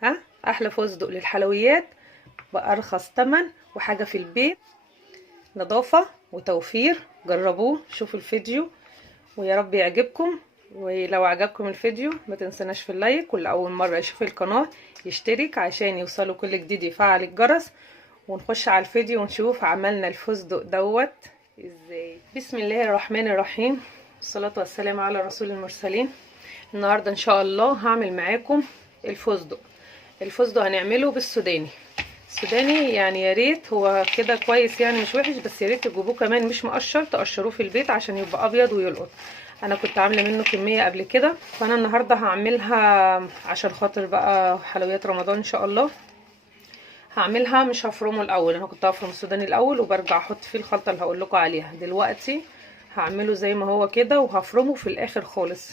ها، احلى فستق للحلويات بأرخص تمن وحاجة في البيت، نظافة وتوفير. جربوه، شوفوا الفيديو ويا رب يعجبكم. ولو عجبكم الفيديو ما تنسناش في اللايك، واللي اول مرة يشوف القناة يشترك عشان يوصلوا كل جديد، يفعل الجرس. ونخش على الفيديو ونشوف عملنا الفستق دوت ازاي. بسم الله الرحمن الرحيم، والصلاة والسلام على رسول المرسلين. النهاردة ان شاء الله هعمل معاكم الفستق هنعمله بالسوداني. السوداني يعني يا ريت هو كده كويس يعني مش وحش، بس يا ريت تجيبوه كمان مش مقشر، تقشروه في البيت عشان يبقى ابيض ويلقط. انا كنت عامله منه كميه قبل كده، فانا النهارده هعملها عشان خاطر بقى حلويات رمضان ان شاء الله. هعملها مش هفرمه الاول، انا كنت هفرم السوداني الاول وبرجع احط فيه الخلطه اللي هقول لكم عليها دلوقتي. هعمله زي ما هو كده وهفرمه في الاخر خالص.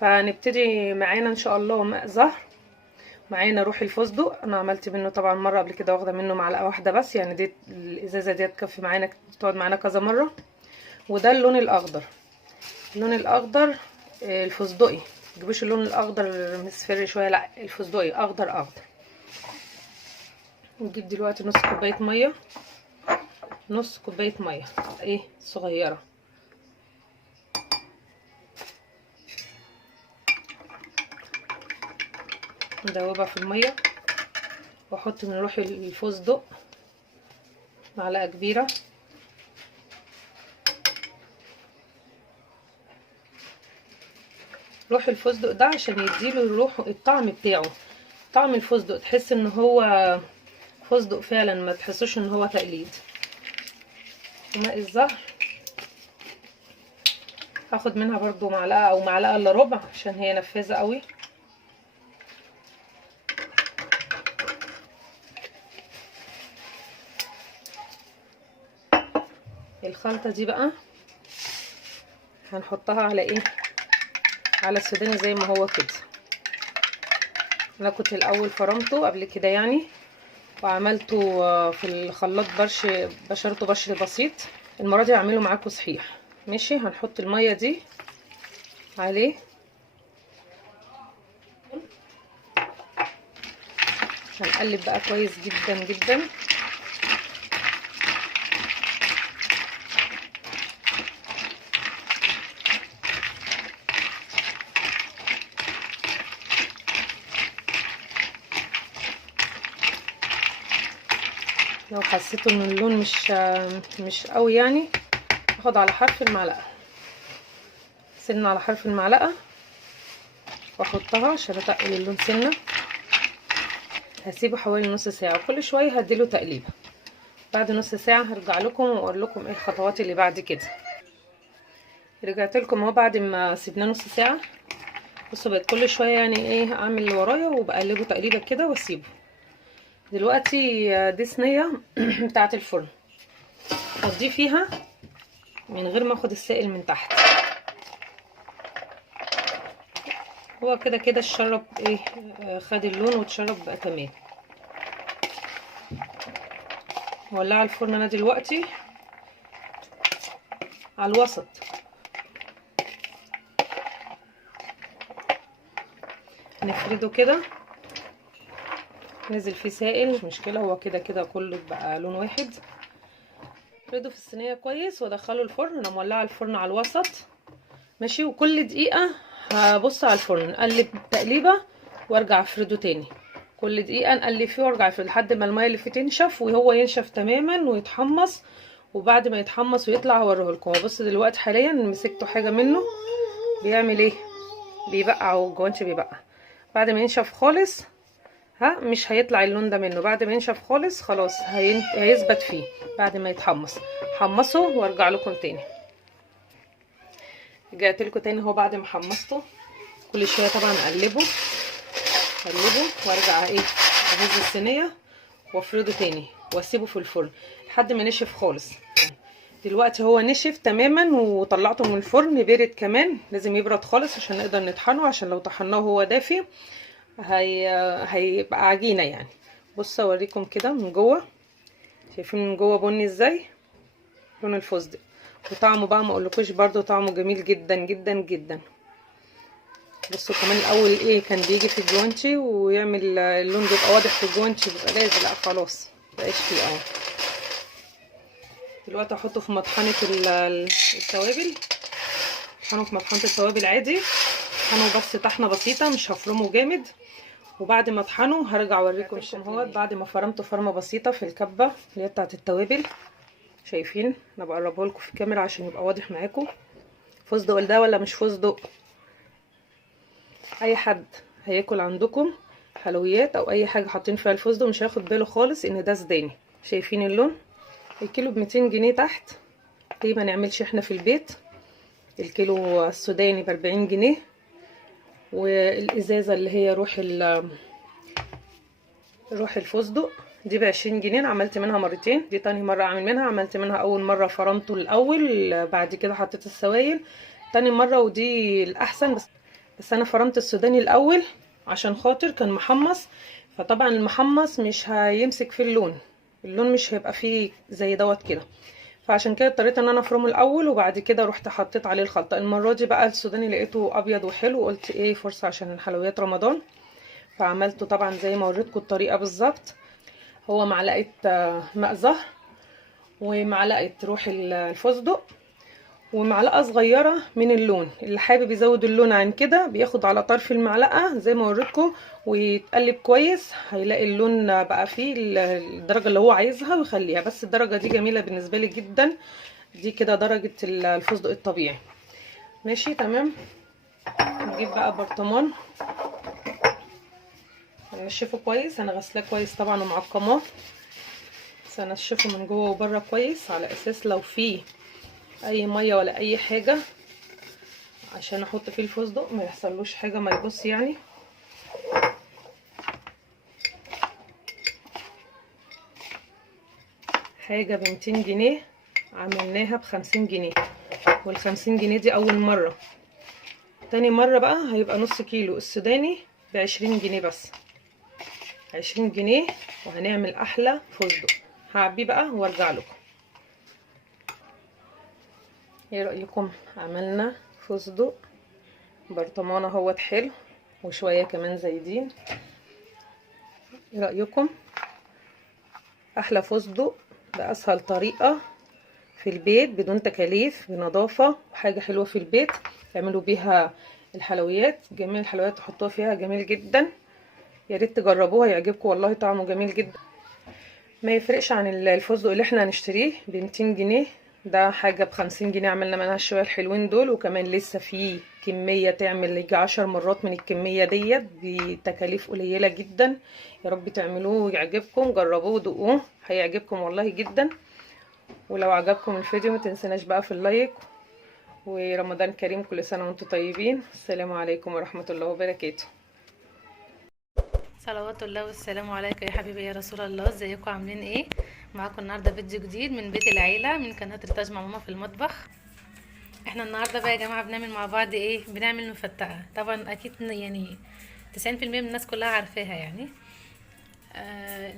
فنبتدي معانا ان شاء الله ماء زهر، معانا روح الفستق. انا عملت منه طبعا مره قبل كده، واخده منه معلقه واحده بس، يعني دي الازازه دي تكفي معانا تقعد معانا كذا مره. وده اللون الاخضر، اللون الاخضر الفستقي، متجيبوش اللون الاخضر مصفر شويه، لا الفستقي اخضر اخضر. نجيب دلوقتي نص كوبايه ميه، نص كوبايه ميه ايه صغيره، ندوبها في الميه واحط من روح الفستق معلقه كبيره. روح الفستق ده عشان يديله الروح الطعم بتاعه، طعم الفستق تحس ان هو فستق فعلا، ما تحسوش ان هو تقليد. وماء الزهر هاخد منها برضو معلقه او معلقه الا ربع عشان هي نفاذه قوي. الخلطه دي بقى هنحطها على ايه؟ على السوداني زي ما هو كده. انا كنت الاول فرمته قبل كده يعني، وعملته في الخلاط بشرته بشر بسيط. المره دي هعمله معاكم صحيح. ماشي، هنحط الميه دي عليه هنقلب بقى كويس جدا جدا. لو حسيتوا ان اللون مش قوي يعني، هاخد على حرف المعلقه، سنه على حرف المعلقه واحطها عشان اتقل اللون سنه. هسيبه حوالي نص ساعه، وكل شويه هديله تقليبه. بعد نص ساعه هرجع لكم واقول لكم ايه الخطوات اللي بعد كده. رجعت لكم اهو بعد ما سيبناه نص ساعه. بصوا بقيت كل شويه يعني ايه اعمل اللي ورايا وبقلبه تقليبه كده واسيبه. دلوقتي دي صينيه بتاعه الفرن، هضيف فيها من غير ما اخد السائل من تحت. هو كده كده الشرب ايه خد اللون واتشرب بقى تمام. هولع الفرن انا دلوقتي على الوسط. نفرده كده، نزل فيه سائل مش مشكله، هو كده كده كله بقى لون واحد. افرده في الصينيه كويس وادخله الفرن. انا مولعه الفرن على الوسط ماشي، وكل دقيقه هبص على الفرن اقلب تقليبه وارجع افرده تاني. كل دقيقه نقلب فيه وارجع افرده لحد ما الميه اللي فيه تنشف وهو ينشف تماما ويتحمص. وبعد ما يتحمص ويطلع هوريه لكم. بص دلوقتي حاليا مسكته حاجه منه بيعمل ايه، بيبقع والجوانش بيبقع. بعد ما ينشف خالص مش هيطلع اللون ده منه. بعد ما ينشف خالص خلاص هيثبت فيه. بعد ما يتحمص حمصه وارجع لكم تاني. رجعت لكم تاني اهو بعد ما حمصته. كل شويه طبعا اقلبه وارجع اهز الصينيه وافرده تاني واسيبه في الفرن لحد ما نشف خالص. دلوقتي هو نشف تماما وطلعته من الفرن بارد كمان. لازم يبرد خالص عشان نقدر نطحنه، عشان لو طحناه وهو دافي هيبقى عجينه يعني. بصوا اوريكم كده من جوه. شايفين من جوه بني ازاي؟ لون الفستق. وطعمه بقى ما اقولكوش برده طعمه جميل جدا جدا جدا. بصوا كمان الاول كان بيجي في الجوانشي ويعمل اللون بيبقى واضح في الجوانشي بيبقى لازق. لا خلاص مبقاش فيه اهو. دلوقتي احطه في مطحنه التوابل. اطحنه في مطحنه التوابل عادي. اطحنه بس طحنه بسيطه مش هفرمه جامد. وبعد ما اطحنه هرجع اوريكم اهوت بعد ما فرمته فرمه بسيطه في الكبه اللي هي بتاعه التوابل. شايفين؟ انا بقربه لكم في الكاميرا عشان يبقى واضح معاكم. فستق ده ولا مش فستق؟ اي حد هياكل عندكم حلويات او اي حاجه حاطين فيها الفستق مش هياخد باله خالص ان ده سوداني. شايفين اللون؟ الكيلو ب200 جنيه تحت. ليه ما نعملش احنا في البيت؟ الكيلو السوداني ب40 جنيه. والازازه اللي هي روح الفستق دي ب20 جنيه. انا عملت منها مرتين، دي تاني مره اعمل منها. عملت منها اول مره فرمته الاول، بعد كده حطيت السوائل. تاني مره ودي الاحسن. بس انا فرمت السوداني الاول عشان خاطر كان محمص. فطبعا المحمص مش هيمسك في اللون مش هيبقى فيه زي دوت كده. فعشان كده اضطريت ان انا افرمه الاول وبعد كده رحت حطيت عليه الخلطه. المره دي بقى السوداني لقيته ابيض وحلو وقلت فرصه عشان حلويات رمضان. فعملته طبعا زي ما وريتكم الطريقه بالظبط. هو معلقه ماء زهر ومعلقه روح الفستق ومعلقه صغيره من اللون. اللي حابب يزود اللون عن كده بياخد على طرف المعلقه زي ما وريتكم ويتقلب كويس. هيلاقي اللون بقى فيه الدرجه اللي هو عايزها ويخليها. بس الدرجه دي جميله بالنسبه لي جدا. دي كده درجه الفستق الطبيعي. ماشي تمام. نجيب بقى برطمان هنشفه كويس. انا غسلاه كويس طبعا ومعقماه. بس هنشفه من جوه وبره كويس على اساس لو فيه اي ميه ولا اي حاجه عشان احط فيه الفستق ما يحصلوش حاجه ما يبص يعني. حاجه ب200 جنيه عملناها ب50 جنيه. وال50 جنيه دي اول مره. تاني مره بقى هيبقى نص كيلو السوداني ب20 جنيه بس. 20 جنيه وهنعمل احلى فستق. هعبيه بقى وارجع لكم. ايه رايكم؟ عملنا فستق برطمان اهوت حلو وشويه كمان زايدين. ايه رايكم؟ احلى فستق باسهل طريقه في البيت بدون تكاليف بنظافه وحاجه حلوه في البيت. تعملوا بيها الحلويات. جميع الحلويات تحطوها فيها جميل جدا. يا ريت تجربوها يعجبكم والله طعمه جميل جدا. ما يفرقش عن الفستق اللي احنا هنشتريه ب200 جنيه. ده حاجه ب50 جنيه عملنا منها الشويه الحلوين دول. وكمان لسه في كميه تعمل يجي 10 مرات من الكميه ديت بتكاليف قليله جدا. يا رب تعملوه ويعجبكم. جربوه ودوقوه هيعجبكم والله جدا. ولو عجبكم الفيديو ما تنسناش بقى في اللايك. ورمضان كريم. كل سنه وانتم طيبين. السلام عليكم ورحمه الله وبركاته. صلوات الله والسلام عليك يا حبيبي يا رسول الله. ازيكم عاملين ايه؟ معاكم النهارده فيديو جديد من بيت العيله من قناه ريتاج مع ماما في المطبخ. احنا النهارده بقى يا جماعه بنعمل مع بعض بنعمل مفتقه. طبعا اكيد يعني 90% من الناس كلها عارفاها يعني.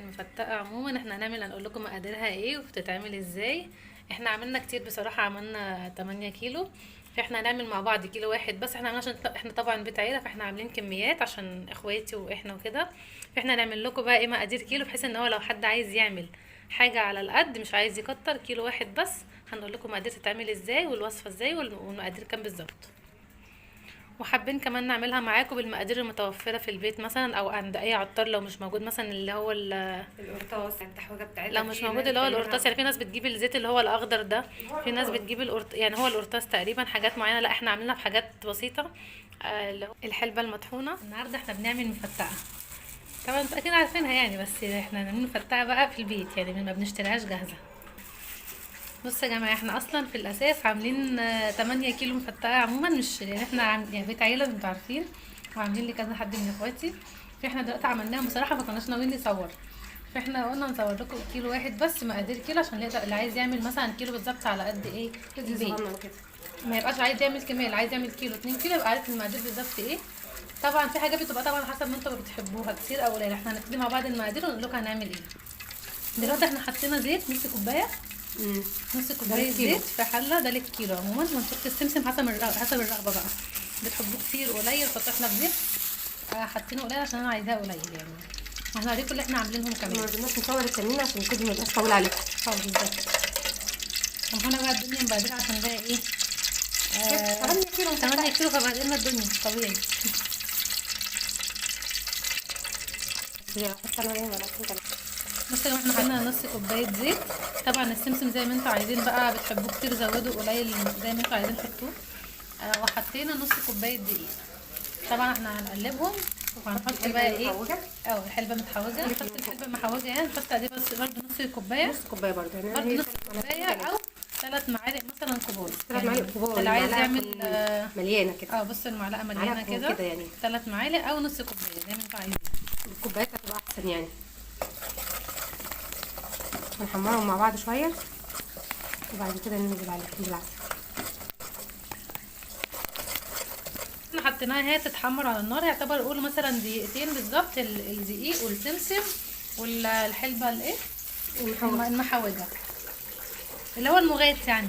المفتقه عموما احنا هنقول لكم مقاديرها ايه وبتتعمل ازاي. احنا عملنا كتير بصراحه، عملنا 8 كيلو. فاحنا هنعمل مع بعض كيلو واحد بس. احنا عشان احنا طبعا بيت عيله فاحنا عاملين كميات عشان اخواتي واحنا وكده. فاحنا هنعمل لكم بقى مقادير كيلو بحيث ان هو لو حد عايز يعمل حاجه على القد، مش عايز يكتر، كيلو واحد بس. هنقول لكم مقادير تتعمل ازاي والوصفه ازاي والمقادير كام بالظبط. وحابين كمان نعملها معاكم بالمقادير المتوفره في البيت مثلا، او عند اي عطار لو مش موجود مثلا اللي هو القرطاس التحويجه بتاعتها لو مش موجود اللي هو القرطاس. يعني في ناس بتجيب الزيت اللي هو الاخضر ده، في ناس بتجيب يعني هو القرطاس تقريبا حاجات معينه. لا احنا عاملينها بحاجات بسيطه. اللي هو الحلبه المطحونه. النهارده احنا بنعمل مفتقه، طبعا انتوا اكيد عارفينها يعني، بس احنا بنعمل مفتقه بقى في البيت، يعني ما بنشتريهاش جاهزه. بصوا يا جماعه، احنا اصلا في الاساس عاملين 8 كيلو مفتقه عموما، مش يعني احنا يعني بيت عيله انتوا عارفين، وعاملين لكذا حد من اخواتي. فاحنا دلوقتي عملناها بصراحه ما كناش ناويين نصور، فاحنا قلنا نصور لكم كيلو واحد بس مقادير كيلو، عشان اللي عايز يعمل مثلا كيلو بالظبط على قد ايه البيت، ما يبقاش عايز يعمل كميه، اللي عايز يعمل كيلو 2 كيلو يبقى عارف المقادير بالظبط ايه. طبعا في حاجات بتبقى طبعا حسب ما انتوا بتحبوها كتير او قليل. احنا هنبتدي مع بعض المقادير ونقول لكم هنعمل ايه. دلوقتي احنا حطينا زيت نص كوبايه، نص كوبايه زيت في حله، ده للكيلو عموما. ونحط السمسم حسب الرغبه بقى، بتحبوه كتير قليل حطوا. احنا في زيت حاطينه قليل عشان انا عايزاه قليل يعني. هنوريكم اللي احنا عاملينهم كمان. ما رضيناش نصور التمرين عشان كده ما يبقاش طويل عليكم. بالظبط. هنا بقى الدنيا مبهدله عشان بقى ايه 8 كيلو فبهدلنا الدنيا طبيعي. بصوا يا جماعه، احنا حطينا نص كوبايه زيت. طبعا السمسم زي ما انتوا عايزين بقى، بتحبوه كتير زودوا، قليل زي ما انتوا عايزين حطوه. وحطينا نص كوبايه دقيق. طبعا احنا هنقلبهم وهنحط بقى ايه الحلبه متحوجه. نحط الحلبه محوجه يعني، نحط عليه بس برده نص كوبايه، نص كوبايه برضه يعني، برده نص كوبايه او 3 معالق مثلا كبار. 3 معالق كبار اللي عايز يعمل مليانه كده. بص المعلقه مليانه كده يعني 3 معالق او نص كوبايه زي ما انتوا عايزين. الكوبايات هتبقى احسن يعني. هنحمرهم مع بعض شويه وبعد كده ننزل عليهم بالعسل. احنا حطيناها هي تتحمر على النار، يعتبر قول مثلا دقيقتين بالظبط، الدقيق والسمسم والحلبه الايه المحوجه اللي هو المغات يعني.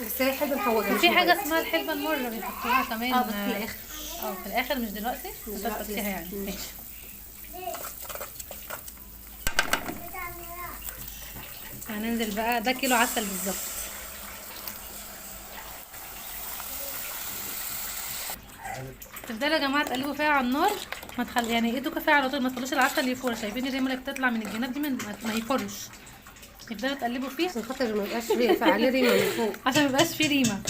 بس هي حلبه محوجه. وفي حاجه اسمها الحلبه المره بيحطوها كمان بس في الاخر. في الاخر مش دلوقتي، بس تحطيها يعني. ماشي. هننزل بقى، ده كيلو عسل بالظبط. تفضلوا يا جماعه تقلبوا فيها على النار، ما تخلي يعني ايدكم فيها على طول، ما تخلوش العسل يفور. شايفين الريمه اللي بتطلع من الجناب دي ما يفورش، تفضلوا تقلبوا فيه عشان خاطر ما يبقاش فيه عليه ريمه من فوق، عشان ما يبقاش فيه ريمه.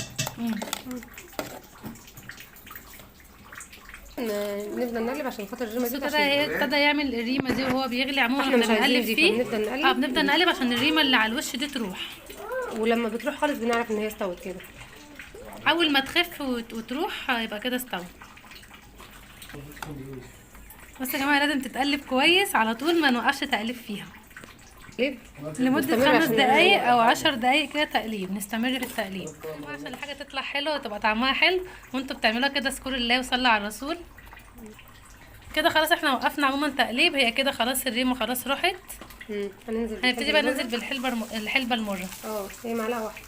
نفضل نقلب عشان خاطر الريمه دي. كده هي ابتدى يعمل الريمه دي وهو بيغلي عموما. احنا مش بنقلب عايزين فيه، بنفضل نقلب. بنفضل نقلب عشان الريمه اللي على الوش دي تروح. ولما بتروح خالص بنعرف ان هي استوت كده. اول ما تخف وتروح يبقى كده استوت. بس يا جماعه لازم تتقلب كويس على طول، ما نوقفش تقليب فيها لمده 5 دقايق او 10 دقايق كده تقليب. نستمر في التقليب عشان الحاجه تطلع حلوه وتبقى طعمها حلو. وانتوا بتعملوها كده اذكروا الله وصلوا على الرسول. كده خلاص احنا وقفنا عموما تقليب. هي كده خلاص الريمه خلاص راحت. هنبتدي بقى ننزل الحلبه المره. هي معلقه واحده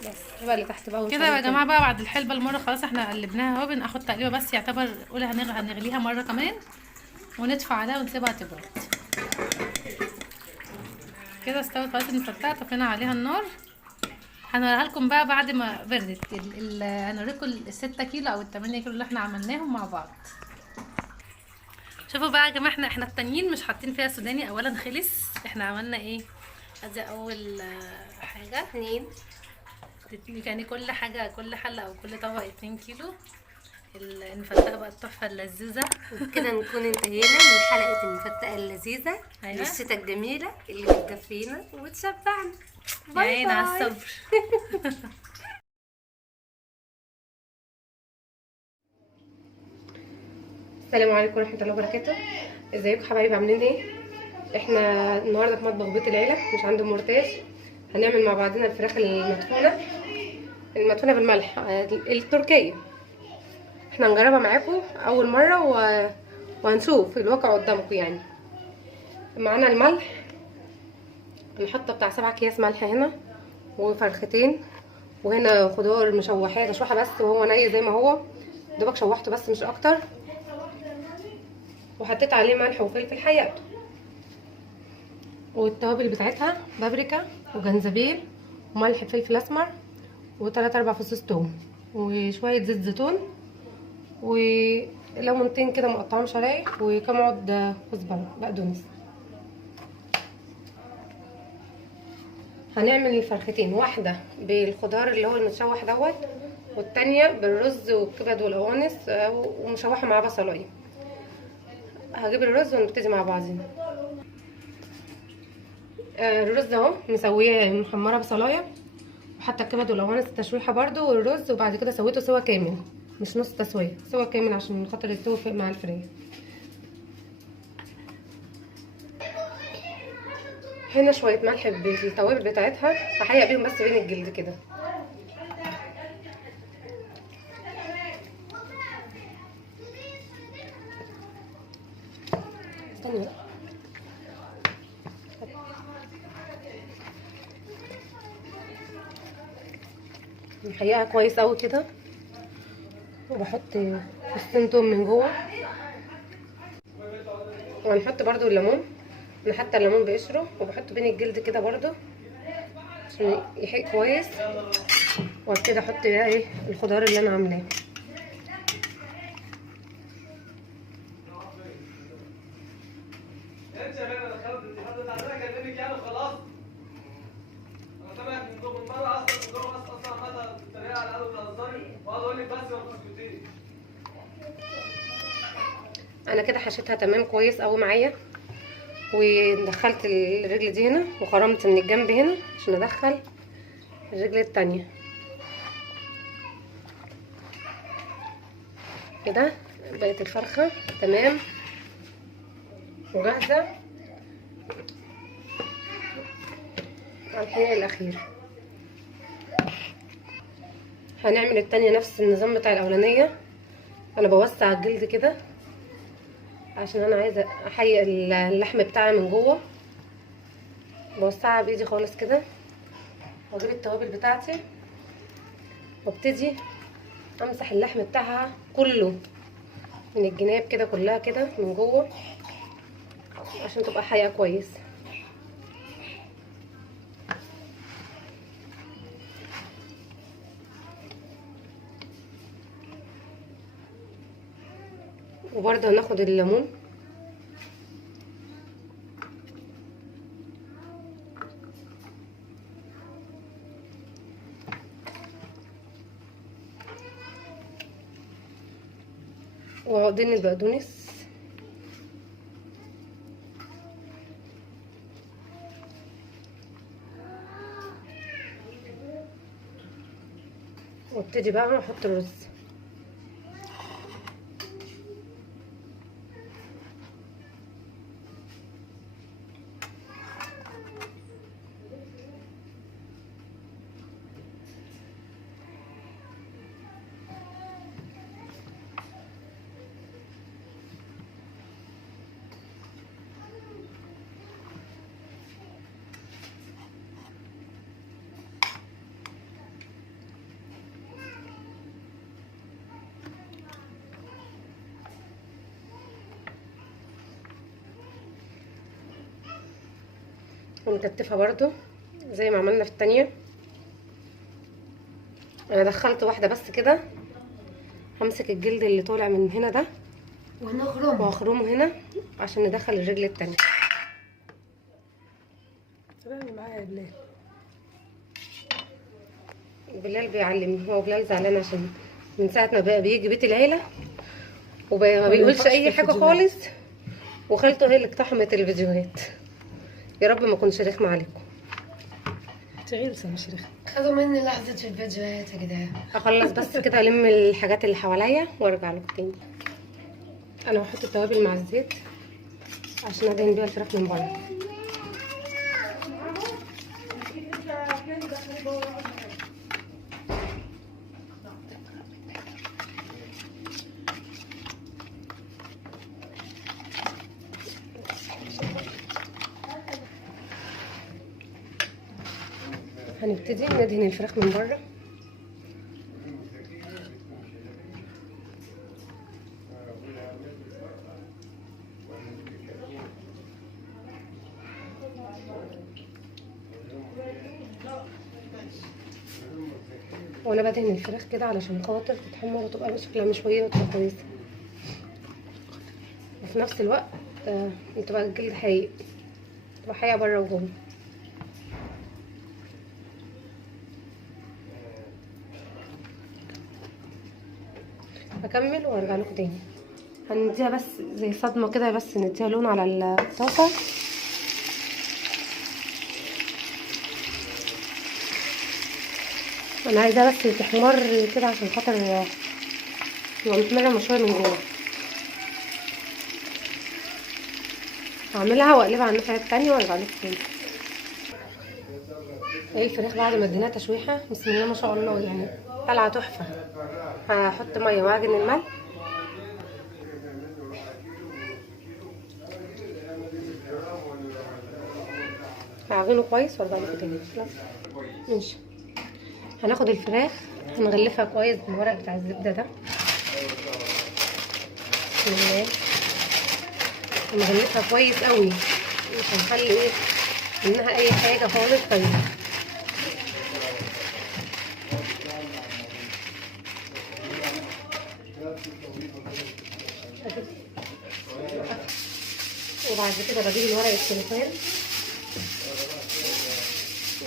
بس بقى اللي تحت بقى. كده يا جماعه بقى بعد الحلبه المره خلاص احنا قلبناها اهو. بناخد تقليبه بس، يعتبر قولي هنغليها مره كمان وندفع عليها ونسيبها تبرد. كده استوت خلاص المفتقه، طفينا عليها النار. هنوريها لكم بقى بعد ما بردت. هنوريكم ال6 كيلو او ال8 كيلو اللي احنا عملناهم مع بعض. شوفوا بقى يا جماعه، احنا التانيين مش حاطين فيها سوداني. اولا خلص، احنا عملنا ايه؟ ادي اول حاجه 2 يعني كل حله او كل طبق 2 كيلو. المفتقه بقى التحفه اللذيذه. كده نكون انتهينا من حلقه المفتقه اللذيذه للشتا الجميله اللي بتدفينا وتشبعنا. باي باي. على الصبر. السلام عليكم ورحمه الله وبركاته. ازيكم حبايبي عاملين ايه؟ احنا النهارده في مطبخ بيت العيله مش عند مرتاج. هنعمل مع بعضنا الفراخ المدفونه بالملح التركيه. احنا هنجربها معاكم اول مره وهنشوف الواقع قدامكم يعني. معانا الملح، هنحط بتاع 7 اكياس ملح هنا، وفرختين، وهنا خضار مشوحاه تشويحه بس وهو ني زي ما هو دوبك شوحته بس مش اكتر، وحطيت عليه ملح وفلفل حياته. والتوابل بتاعتها بابريكا وجنزبيل وملح فلفل اسمر وثلاث اربع فصوص توم وشويه زيت زيتون وليمونتين كده مقطعهم شرايح وكام عود كزبره بقدونس. هنعمل الفرختين، واحده بالخضار اللي هو المتشوح دوت، والتانيه بالرز والكبد والقوانص ومشوحه مع بصلايه. هجيب الرز ونبتدي مع بعضين. الرز اهو مسويه محمره بصلايه، وحتى الكبد والقوانص التشويحه برده والرز، وبعد كده سويته سوا كامل مش نص تسويه، سوا كامل عشان خاطر يستوي مع الفراخ. هنا شويه ملح بالتوابل بتاعتها هحيق بيهم بس بين الجلد كده. استني محيقها كويس قوي كده، وبحط فصين توم من جوه، وهنحط برده الليمون. انا حاطه الليمون بقشره وبحطه بين الجلد كده برده عشان يحيق كويس. وابتدي احط بقى ايه الخضار اللي انا عاملاه. انا كده حشيتها تمام كويس قوي معايا، ودخلت الرجل دي هنا وخرمت من الجنب هنا عشان ادخل الرجل التانية كده. بقت الفرخة تمام وجاهزة على الحلقة الاخير. هنعمل التانية نفس النظام بتاع الاولانية. انا بوسع الجلد كده عشان انا عايزه احيق اللحم بتاعها من جوه. بوسعها بايدي خالص كده، واجيب التوابل بتاعتي وابتدي امسح اللحم بتاعها كله من الجناب كده، كلها كده من جوه عشان تبقى حيقه كويس. وبرده هناخد الليمون وعودين البقدونس وابتدي بقى احط الرز. ونكتفها برضو زي ما عملنا في التانية. انا دخلت واحدة بس كده، همسك الجلد اللي طالع من هنا ده واخرمه هنا عشان ندخل الرجل التانية. تمام معايا يا بلال. بلال بيعلمني، هو بلال زعلان عشان من ساعة ما بقى بيجي بيت العيلة وما بيقولش اي حاجة خالص، وخالته هي اللي اقتحمت الفيديوهات. يا رب ما اكونش رخمة عليكم. تغير مش رخم. خدوا مني لحظة في الفيديوهات يا جدعان. اخلص بس كده الم الحاجات اللي حواليا وارجع لكم تاني. انا هحط التوابل مع الزيت عشان ادهن بيها الفراخ من بره. هنبتدي ندهن الفراخ من بره. وانا بدهن الفراخ كده علشان خاطر تتحمر وتبقى شكلها مشويه وتبقى كويسه، وفي نفس الوقت تبقى الجلد حقيقي، تبقى حقيقة بره وجوه. هكمل وارجع لكم تاني. هنديها بس زي صدمه كده، بس نديها لون على الطاسه. انا عايزاها بس تحمر كده عشان خاطر تبقى محمره مشويه من جوه. هعملها واقلبها على الناحيه التانيه وارجع لكم تاني. ايه الفراخ بعد ما اديناها تشويحه بسم الله ما شاء الله يعني طالعه تحفه. هحط ميه واعجن الملح، هعجنه كويس وارجع لكم تاني. ماشي، هناخد الفراخ هنغلفها كويس بالورق بتاع الزبده ده. بسم الله، هنغلفها كويس قوي مش هنخلي ايه منها اي حاجه خالص. طيب وبعد كده بجيب الورق السلوفان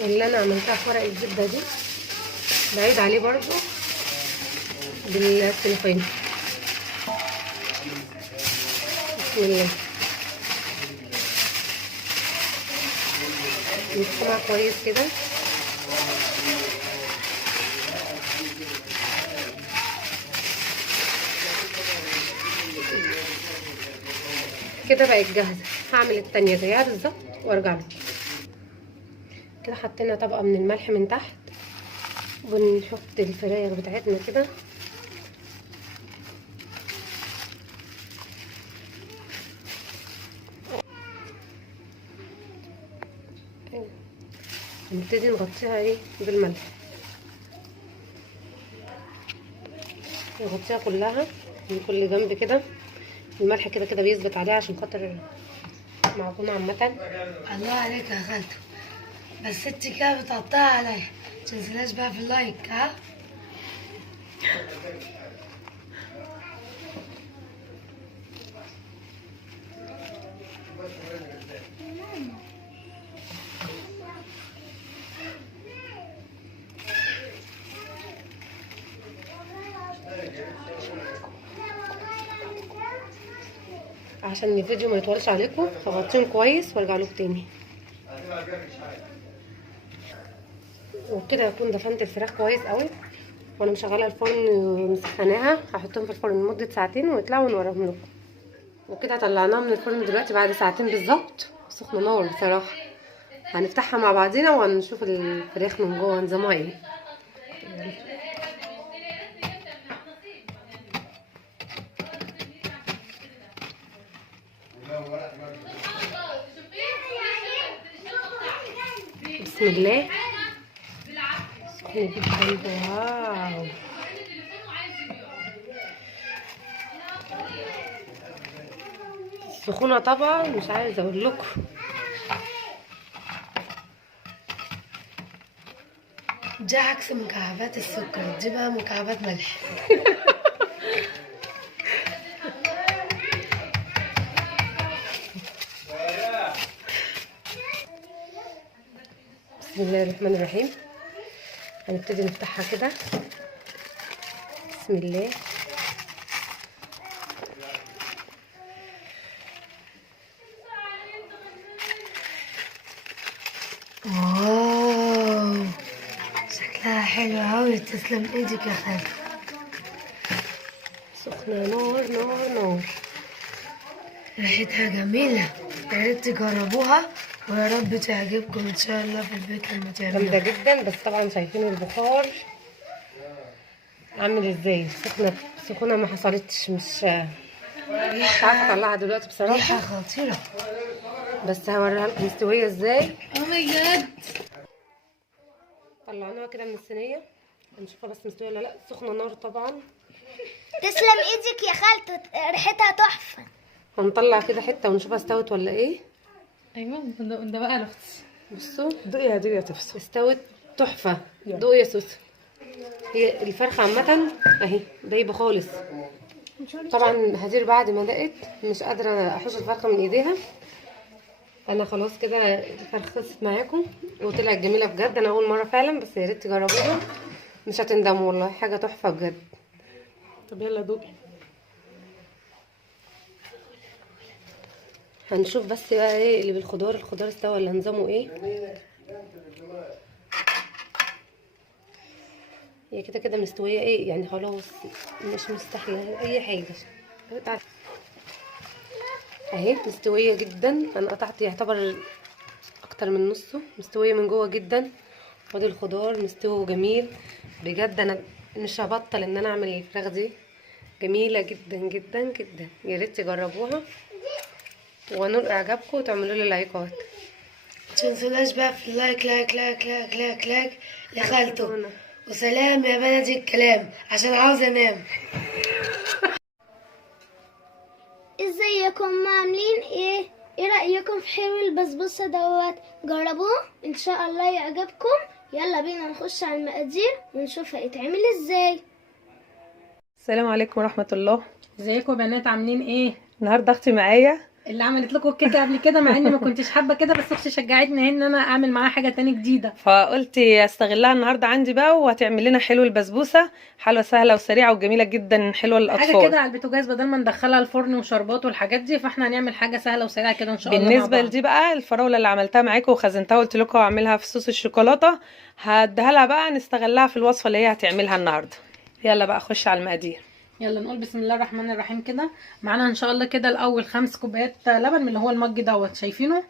اللي انا عملتها في ورق الزبده دي، بعيد عليه برضو بالسلوفان. بسم الله، نسخنها كويس كده. كده بقت جاهزه. هعمل التانية زيها بالظبط وارجع لكم. كده حطينا طبقه من الملح من تحت، بنحط الفراخ بتاعتنا كده. هنبتدي نغطيها ايه بالملح، نغطيها كلها من كل جنب كده. الملح كده كده بيثبت عليها عشان خاطر معجونه عامه. الله عليك يا خالته، بس انت كده بتقطعها عليا، متنسيناش بقى في اللايك. ها عشان الفيديو ما يطولش عليكم هغطيهم كويس وارجع لكم تاني. وبكده اكون دفنت الفراخ كويس قوي، وانا مشغله الفرن مسخناها. هحطهم في الفرن لمده ساعتين ويطلعوا ونوريهم لكم. وكده طلعناها من الفرن دلوقتي بعد ساعتين بالظبط، سخنه نار بصراحه. هنفتحها مع بعضينا وهنشوف الفراخ من جوه نظامها ايه. بسم الله، سخنة جدا. واو، سخونة طبعا مش عايزة اقول لكم. دي عكس مكعبات السكر، دي بقى مكعبات ملح. بسم الله الرحمن الرحيم. هنبتدي نفتحها كده. بسم الله، واو شكلها حلو اوي، تسلم ايدك يا خالته. سخنة نار نار نار. ريحتها جميلة، يا ريت تجربوها ويا رب تعجبكم ان شاء الله في البيت لما جامدة تعملوها. جدا، بس طبعا شايفين البخار عامل ازاي. سخنة ما حصلتش، مش عارفة اطلعها دلوقتي بصراحة، ريحة خطيرة. بس هوريها لكم مستوية ازاي. او ماي جاد، طلعناها كده من الصينية، هنشوفها بس مستوية ولا لا. سخنة نار طبعا. تسلم ايدك يا خالته، ريحتها تحفه. هنطلع كده حتة ونشوفها استوت ولا ايه. ايوه ده بقى لغتي. بصوا دوقي يا دي تفصل. استوت تحفه. دوقي يا سوسو. هي الفرخه عامه اهي دايبه خالص. طبعا هدير بعد ما دقت مش قادره احوش الفرخه من ايديها. انا خلاص كده الفرخه خلصت معاكم وطلعت جميله بجد. انا اول مره فعلا، بس يا ريت تجربوها مش هتندموا والله، حاجه تحفه بجد. طب يلا دوقي. هنشوف بس بقى ايه اللي بالخضار. الخضار استوى ولا نظامه ايه؟ هي كده كده مستويه ايه يعني، خلاص مش مستحله اي حاجه. اهي مستويه جدا. انا قطعت يعتبر اكتر من نصه، مستويه من جوه جدا. خد الخضار مستوي جميل بجد. انا مش هبطل ان انا اعمل الفراخ دي، جميله جدا جدا جدا. يا ريت تجربوها ونور اعجابكم وتعملوا لي لايكات. متنسوناش بقى في اللايك لايك لايك لايك لايك لايك لخالته. وسلام يا بلدي الكلام عشان عاوز انام. ازيكم عاملين ايه؟ ايه رأيكم في حلو البسبوسة دوت؟ جربوه ان شاء الله يعجبكم. يلا بينا نخش على المقادير ونشوف هيتعمل ازاي. السلام عليكم ورحمه الله. ازيكم يا بنات عاملين ايه؟ النهارده اختي معايا اللي عملت لكم الكيكه قبل كده، مع اني ما كنتش حابه كده، بس اختي شجعتني ان انا اعمل معاها حاجه تاني جديده. فقلت استغلها النهارده عندي بقى، وهتعمل لنا حلو البسبوسه. حلوه سهله وسريعه وجميله جدا، حلوه للاطفال. حاجه كده على البوتاجاز بدل ما ندخلها الفرن وشربات والحاجات دي، فاحنا هنعمل حاجه سهله وسريعه كده ان شاء الله. بالنسبه لدي بقى الفراوله اللي عملتها معاكم وخزنتها وقلت لكم هعملها في صوص الشوكولاته، هديها لها بقى نستغلها في الوصفه اللي هي هتعملها النهارده. يلا بقى خش على المقادير. يلا نقول بسم الله الرحمن الرحيم. كده معانا ان شاء الله كده الاول 5 كوبايات لبن من اللي هو المج دوت شايفينه،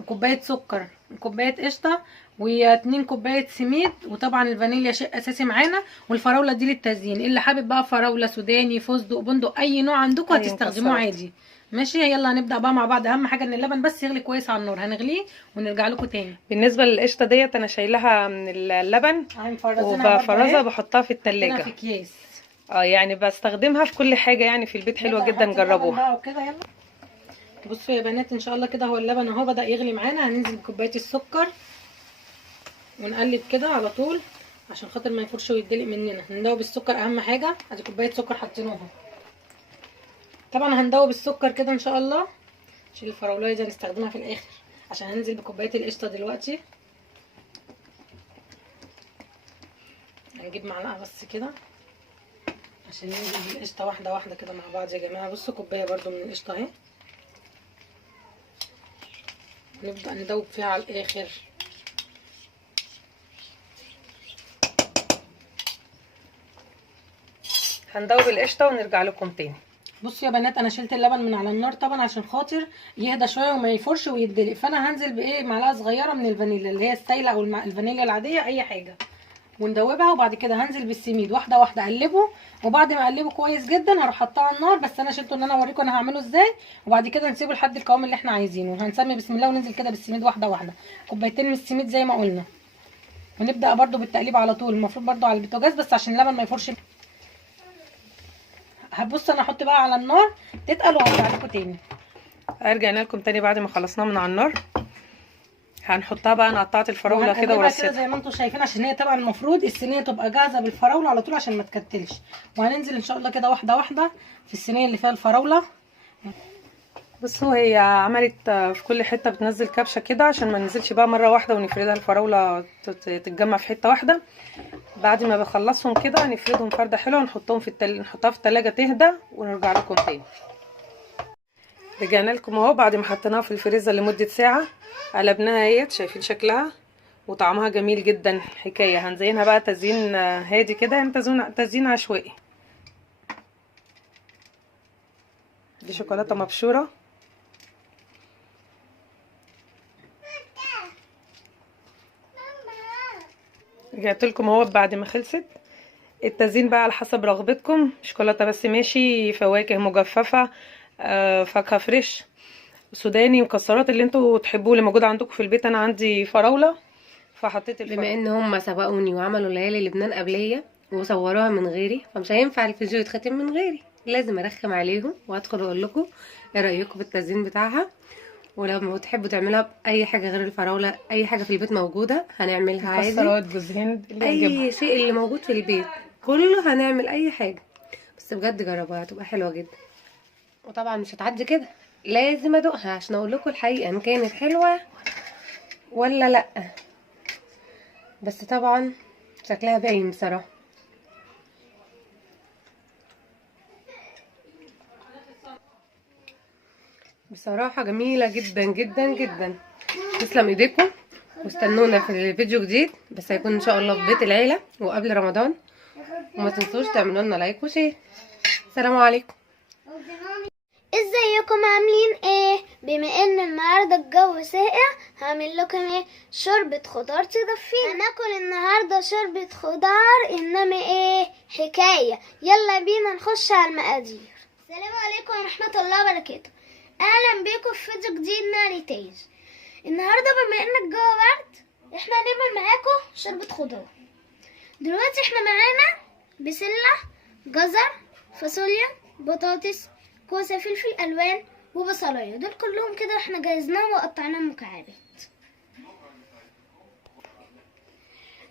وكوبايه سكر وكوبايه قشطه و2 كوبايه سميد، وطبعا الفانيليا شيء اساسي معانا، والفراوله دي للتزيين. اللي حابب بقى فراوله سوداني فستق بندق اي نوع عندكم هتستخدموه عادي. ماشي يلا هنبدا بقى مع بعض. اهم حاجه ان اللبن بس يغلي كويس على النار، هنغليه ونرجع لكم تاني. بالنسبه للقشطه ديت انا شايلها من اللبن وبفرزها بحطها في التلاجة في اكياس. يعني بستخدمها في كل حاجه يعني في البيت، حلوه جدا جربوها. يلا بصوا يا بنات ان شاء الله كده هو اللبن اهو بدا يغلي معانا. هننزل بكوبايه السكر ونقلب كده على طول عشان خاطر ما يفرش ويدلق مننا. هندوب السكر اهم حاجه. ادي كوبايه سكر حاطينوها. طبعا هندوب السكر كده ان شاء الله. نشيل الفراولايه دي هنستخدمها في الاخر، عشان هننزل بكوبايه القشطه دلوقتي. هنجيب معلقه بس كده عشان ننزل بالقشطه واحده واحده كده مع بعض يا جماعه. بصوا كوبايه برده من القشطه اهي، نبدا ندوب فيها على الاخر. هندوب القشطه ونرجع لكم تاني. بصوا يا بنات انا شلت اللبن من على النار طبعا عشان خاطر يهدى شويه وما يفرش ويدلق. فانا هنزل بايه معلقه صغيره من الفانيليا اللي هي السايله او الفانيليا العاديه اي حاجه، وندوبها. وبعد كده هنزل بالسميد واحده واحده اقلبه. وبعد ما اقلبه كويس جدا هروح حاطاه على النار. بس انا شلته ان انا اوريكم انا هعمله ازاي، وبعد كده نسيبه لحد القوام اللي احنا عايزينه. هنسمي بسم الله وننزل كده بالسميد واحده واحده، كوبايتين من السميد زي ما قلنا. ونبدا برده بالتقليب على طول، المفروض برده على البوتاجاز بس عشان اللبن ما يفرش. هبص انا احط بقى على النار تتقل وهرجع لكم تاني. رجعنا لكم تاني بعد ما خلصناها من على النار. هنحطها بقى، انا قطعت الفراوله كده ورصيتها زي ما انتم شايفين، عشان هي طبعا المفروض الصينيه تبقى جاهزه بالفراوله على طول عشان ما تكتلش. وهننزل ان شاء الله كده واحده واحده في الصينيه اللي فيها الفراوله. بصوا هي عملت في كل حته بتنزل كبشه كده عشان ما ننزلش بقى مره واحده ونفردها الفراوله تتجمع في حته واحده. بعد ما بخلصهم كده هنفردهم فرده حلوه ونحطهم نحطها في التلاجة تهدى ونرجع لكم تاني. رجعنا لكم اهو بعد ما حطيناها في الفريزر لمده ساعه. قلبناها اهيت، شايفين شكلها وطعمها جميل جدا حكايه. هنزينها بقى تزيين هادي كده، يعني تزيين عشوائي. دي شوكولاته مبشوره. رجعت لكم اهو بعد ما خلصت. التزيين بقى على حسب رغبتكم، شوكولاته بس ماشي، فواكه مجففه، فاكهه فريش، سوداني، مكسرات اللي انتوا تحبوه اللي موجود عندكم في البيت. انا عندي فراوله فحطيت بما ان هم سبقوني وعملوا ليالي لبنان قبليه وصوروها من غيري، فمش هينفع الفيديو يتختم من غيري، لازم ارخم عليهم وادخل اقول لكم ايه رايكم بالتزيين بتاعها. ولو تحبوا تعملوها باي حاجه غير الفراوله، اي حاجه في البيت موجوده هنعملها عادي. مكسرات، جوز هند، اللي يعجبك. اي شيء اللي موجود في البيت كله هنعمل اي حاجه. بس بجد جربوها هتبقى حلوه جدا. وطبعا مش هتعدي كده، لازم ادوقها عشان اقول لكم الحقيقه ان كانت حلوه ولا لا. بس طبعا شكلها باين بصراحه. بصراحه جميله جدا جدا جدا. تسلم ايديكم، واستنونا في فيديو جديد بس هيكون ان شاء الله في بيت العيله وقبل رمضان. وما تنسوش تعملوا لنا لايك وشير. السلام عليكم. ازيكم عاملين ايه؟ بما ان النهارده الجو ساقع هعمل لكم ايه؟ شوربه خضار تدفينا. هناكل النهارده شوربه خضار، انما ايه حكايه. يلا بينا نخش على المقادير. السلام عليكم ورحمه الله وبركاته. اهلا بيكم في فيديو جديد من ريتاج. النهارده بما ان الجو برد احنا هنعمل معاكم شوربه خضار. دلوقتي احنا معانا بسله، جزر، فاصوليا، بطاطس، كوسه، فلفل الوان، وبصلايه. دول كلهم كده احنا جهزناهم وقطعناهم مكعبات.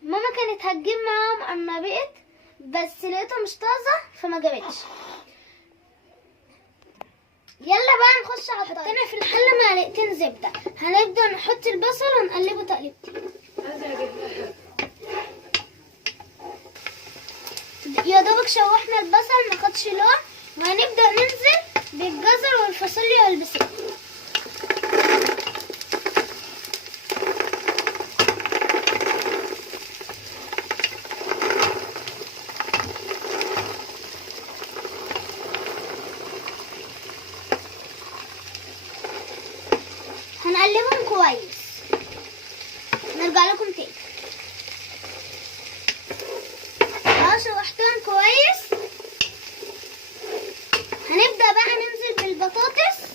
ماما كانت هتجيب معاهم اما بقت بس لقيتها مش طازه فما جابتش. يلا بقى نخش على الطريقه. حطينا في الحله معلقتين زبده. هنبدا نحط البصل ونقلبه تقليبتين. يا دوبك شوحنا البصل ما خدش لون، وهنبدا ننزل بالجزر والفاصوليا والبسله. هنقلبهم كويس. نرجع لكم تاني. شوحتهم كويس. هنبدأ بقى ننزل بالبطاطس.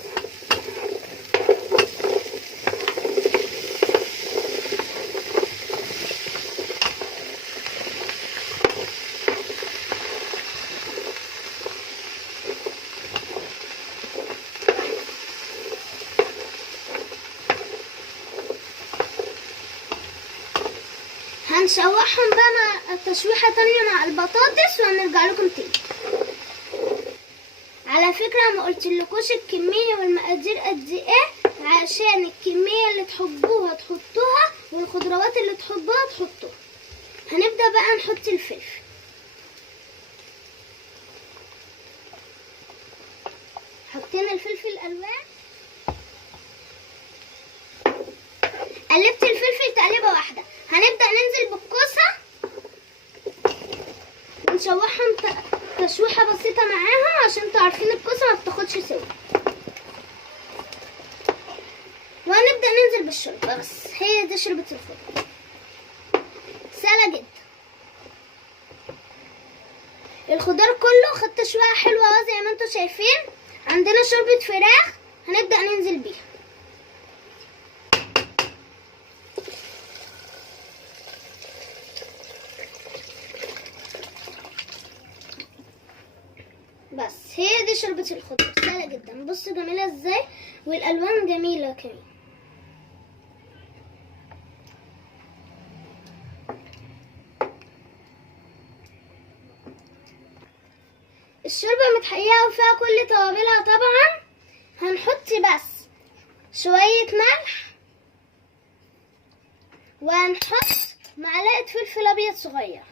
هنشوحهم بقى مع تشويحة تانية مع البطاطس وهنرجع لكم تاني. على فكرة ما قلتلكوش الكمية والمقادير قد ايه، عشان الكمية اللي تحبوها تحطوها والخضروات اللي تحبوها تحطوها. هنبدأ بقى نحط الفلفل. حطينا الفلفل الألوان. قلبت الفلفل تقليبة واحدة. هنبدأ ننزل بالكوسة ونشوحهم تشويحة بسيطة معاها عشان تعرفين الكوسة ما بتاخدش سوا. وهنبدأ ننزل بالشوربة. بس هي دي شوربة الخضار، سهلة جدا. الخضار كله خد تشويحة حلوة زي ما انتوا شايفين. عندنا شوربة فراخ هنبدأ ننزل بيها. بس هي دي شوربة الخضار، سهلة جدا. بصوا جميلة ازاي، والالوان جميلة كمان. الشوربة متحققة وفيها كل توابلها طبعا. هنحط بس شوية ملح، وهنحط معلقة فلفل ابيض صغير.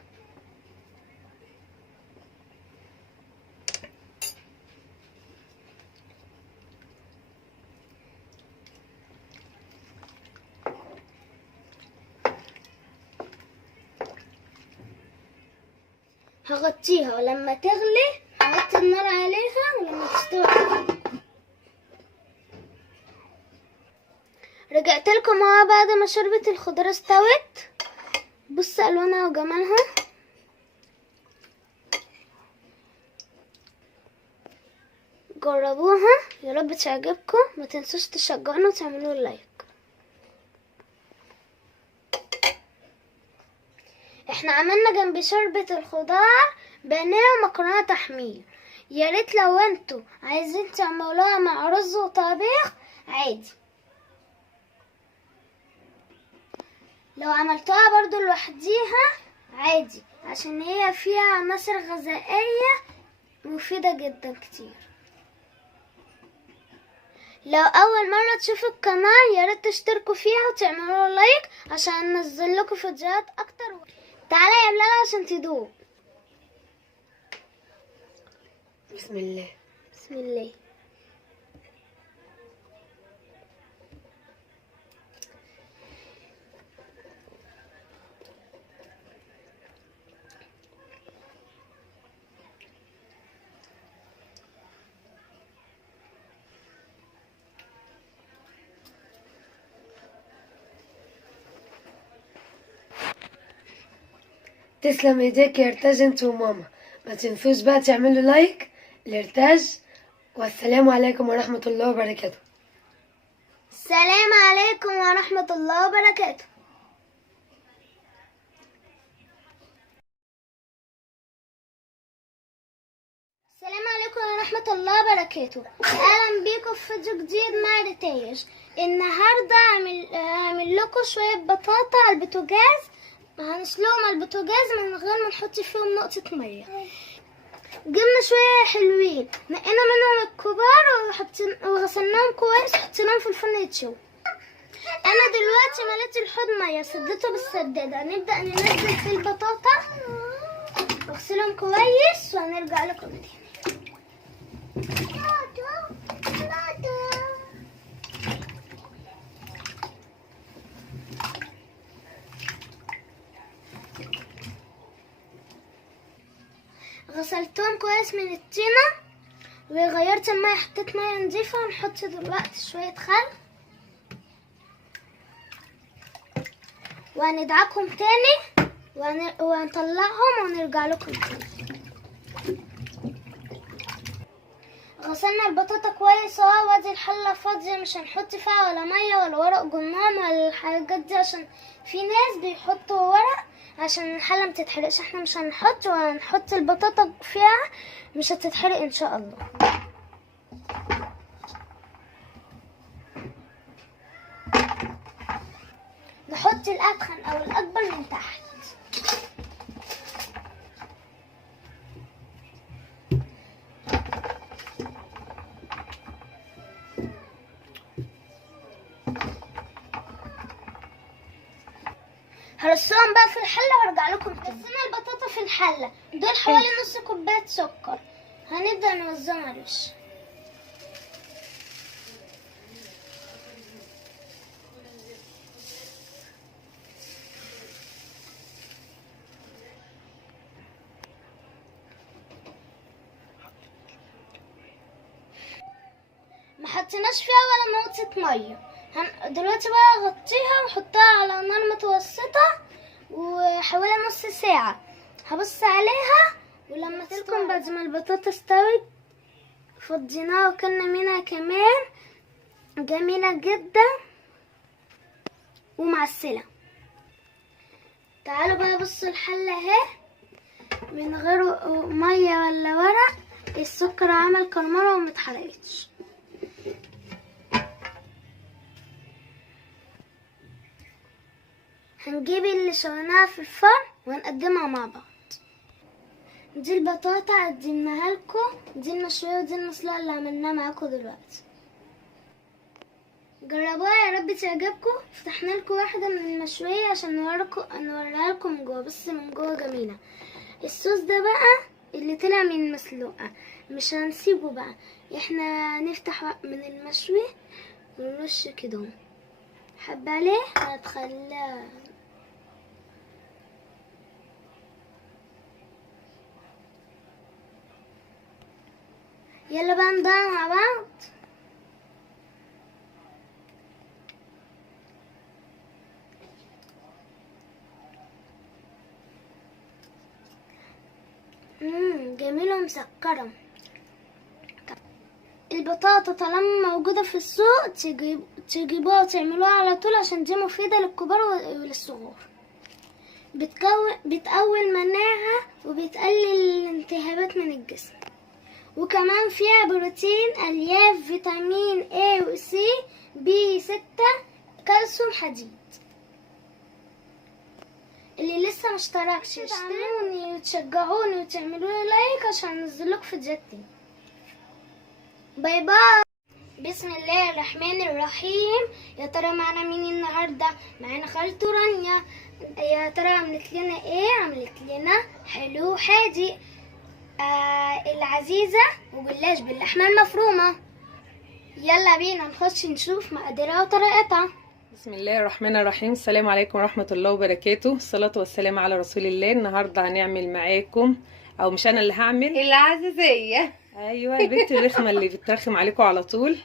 هغطيها ولما تغلي هغطي النار عليها ولما تستوي. رجعت لكم اهو بعد ما شوربة الخضار استوت. بصوا الوانها وجمالها. جربوها يا رب تعجبكم. ما تنسوش تشجعونا وتعملوا لايك. احنا عملنا جنب شوربة الخضار بانيه ومكرونة تحمير. يا ريت لو انتوا عايزين تعملوها مع رز وطبيخ عادي. لو عملتوها برضو لوحديها عادي، عشان هي فيها عناصر غذائية مفيدة جدا كتير. لو اول مرة تشوفوا القناة ياريت تشتركوا فيها وتعملوا لايك عشان ننزل لكم فيديوهات اكتر. تعالى يا بلال عشان تدوق. بسم الله. بسم الله. تسلم ايديك يا ارتاج انت وماما. ما تنسوش بقى تعملوا لايك لارتاج، والسلام عليكم ورحمة الله وبركاته. السلام عليكم ورحمة الله وبركاته. السلام عليكم ورحمة الله وبركاته. اهلا بيكم في فيديو جديد مع ريتاج. النهاردة هعمل لكم شوية بطاطا على البوتاجاز. هنسلقهم على البوتاجاز من غير ما نحط فيهم نقطة مية. جبنا شوية حلوين، نقينا منهم الكبار وغسلناهم كويس وحطيناهم في الفرن يتشووا. انا دلوقتي مليت الحوض مية وسدته بالسدادة. هنبدأ ننزل في البطاطا واغسلهم كويس وهنرجع لكم تاني. غسلتهم كويس من الطينة وغيرت المية، حطيت مية نضيفة. هنحط دلوقتي شوية خل وهندعكهم تاني وهنطلعهم ونرجع لكم تاني. غسلنا البطاطا كويس اهو، وادي الحلة فاضية مش هنحط فيها ولا مية ولا ورق جنان ولا الحاجات دي، عشان في ناس بيحطوا ورق عشان الحلة متتحرقش. احنا مش هنحط، وهنحط البطاطا فيها مش هتتحرق ان شاء الله. نحط الأدخن او الاكبر من تحت. هرصهم بقى في الحله وارجع لكم تاني. رصينا البطاطا في الحله، دول حوالي نص كوبايه سكر. هنبدا نوزعهم على الوش. ما حطيناش فيها ولا نقطه ميه. دلوقتي بقى اغطيها واحطها على نار متوسطة وحوالي نص ساعة. هبص عليها ولما تلكم بعد ما البطاطا استوت فضيناها وكلنا منها كمان. جميلة جدا ومعسلة. تعالوا بقى بصوا الحلة اهي من غير مية ولا ورق. السكر عمل كرمرة ومتحرقتش. هنجيب اللي شويناها في الفرن وهنقدمها مع بعض. دي البطاطا قدمناها لكم، دي المشوية ودي المسلوقة اللي عملناها معاكم دلوقتي. جربوها يا رب تعجبكم. فتحنا لكم واحدة من المشوية عشان نوريها لكم من جوه. بس من جوه جميلة. الصوص ده بقى اللي طلع من المسلوقة مش هنسيبه بقى، احنا نفتح من المشوي ونرش كده حب عليه هتخلاه. يلا بقى ندوق مع بعض. جميلة ومسكرة. البطاطا طالما موجودة في السوق تجيبوها وتعملوها على طول عشان دي مفيدة للكبار وللصغار. بتقوي المناعة وبتقلل الالتهابات من الجسم، وكمان فيها بروتين، الياف، فيتامين A و C، B6، كالسيوم، حديد. اللي لسه مشتركش تدعموني وتشجعوني وتعملوا لي لايك عشان انزلكوا فيديوهات تاني. باي باي. بسم الله الرحمن الرحيم. يا ترى معنا مين النهارده؟ معانا خالته رانيا. يا ترى عملت لنا ايه؟ عملت لنا حلو حادق العزيزه وجلاش باللحمه المفرومه. يلا بينا نخش نشوف مقاديرها وطريقتها. بسم الله الرحمن الرحيم. السلام عليكم ورحمة الله وبركاته. الصلاة والسلام على رسول الله. النهاردة هنعمل معاكم، او مش انا اللي هعمل، العزيزيه. ايوه البنت الرخمة اللي بترخم عليكم على طول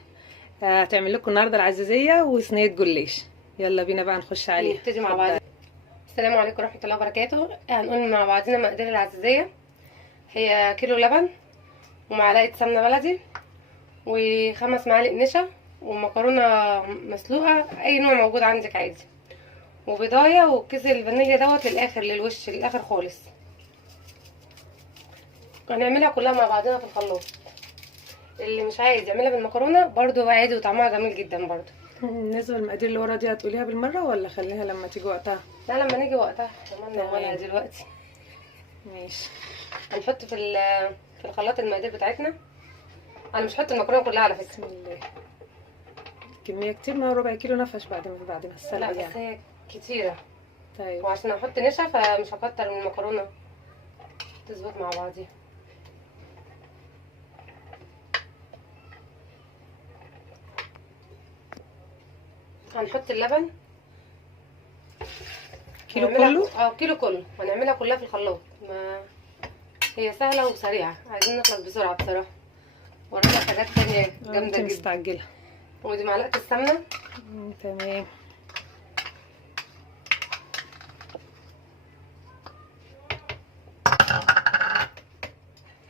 هتعمل لكم النهاردة العزيزية وصينية جلاش. يلا بينا بقى نخش عليها. نبتدي مع بعض. السلام عليكم ورحمه الله وبركاته. هنقول مع بعضنا مقادير العزيزيه. هي كيلو لبن ومعلقه سمنه بلدي و5 معالق نشا ومكرونه مسلوقه اي نوع موجود عندك عادي وبضايه وكيس الفانيليا دوت للاخر للوش للاخر خالص. هنعملها كلها مع بعضنا في الخلاط. اللي مش عايز يعملها بالمكرونه برضو عادي وطعمها جميل جدا برضو. بالنسبة للمقادير اللي ورا دي هتقوليها بالمرة ولا خليها لما تيجي وقتها؟ لا لما نيجي وقتها كمان نعملها دلوقتي. ماشي. هنحط في الخلاط المقادير بتاعتنا. انا مش هحط المكرونه كلها على فكره. بسم الله. كمية كتير، ما هو ربع كيلو نفش بعد ما السلق لا بس يعني. هي كتيره. طيب وعشان احط نشا فمش هكتر من المكرونه تظبط مع بعضيها. هنحط اللبن كيلو كله؟ كيلو كله. هنعملها كلها في الخلاط. ما هي سهله وسريعه، عايزين نخلص بسرعه بصراحه. ورانا حاجات تانية جامده جدا. مستعجلة. ودي معلقه السمنه. تمام.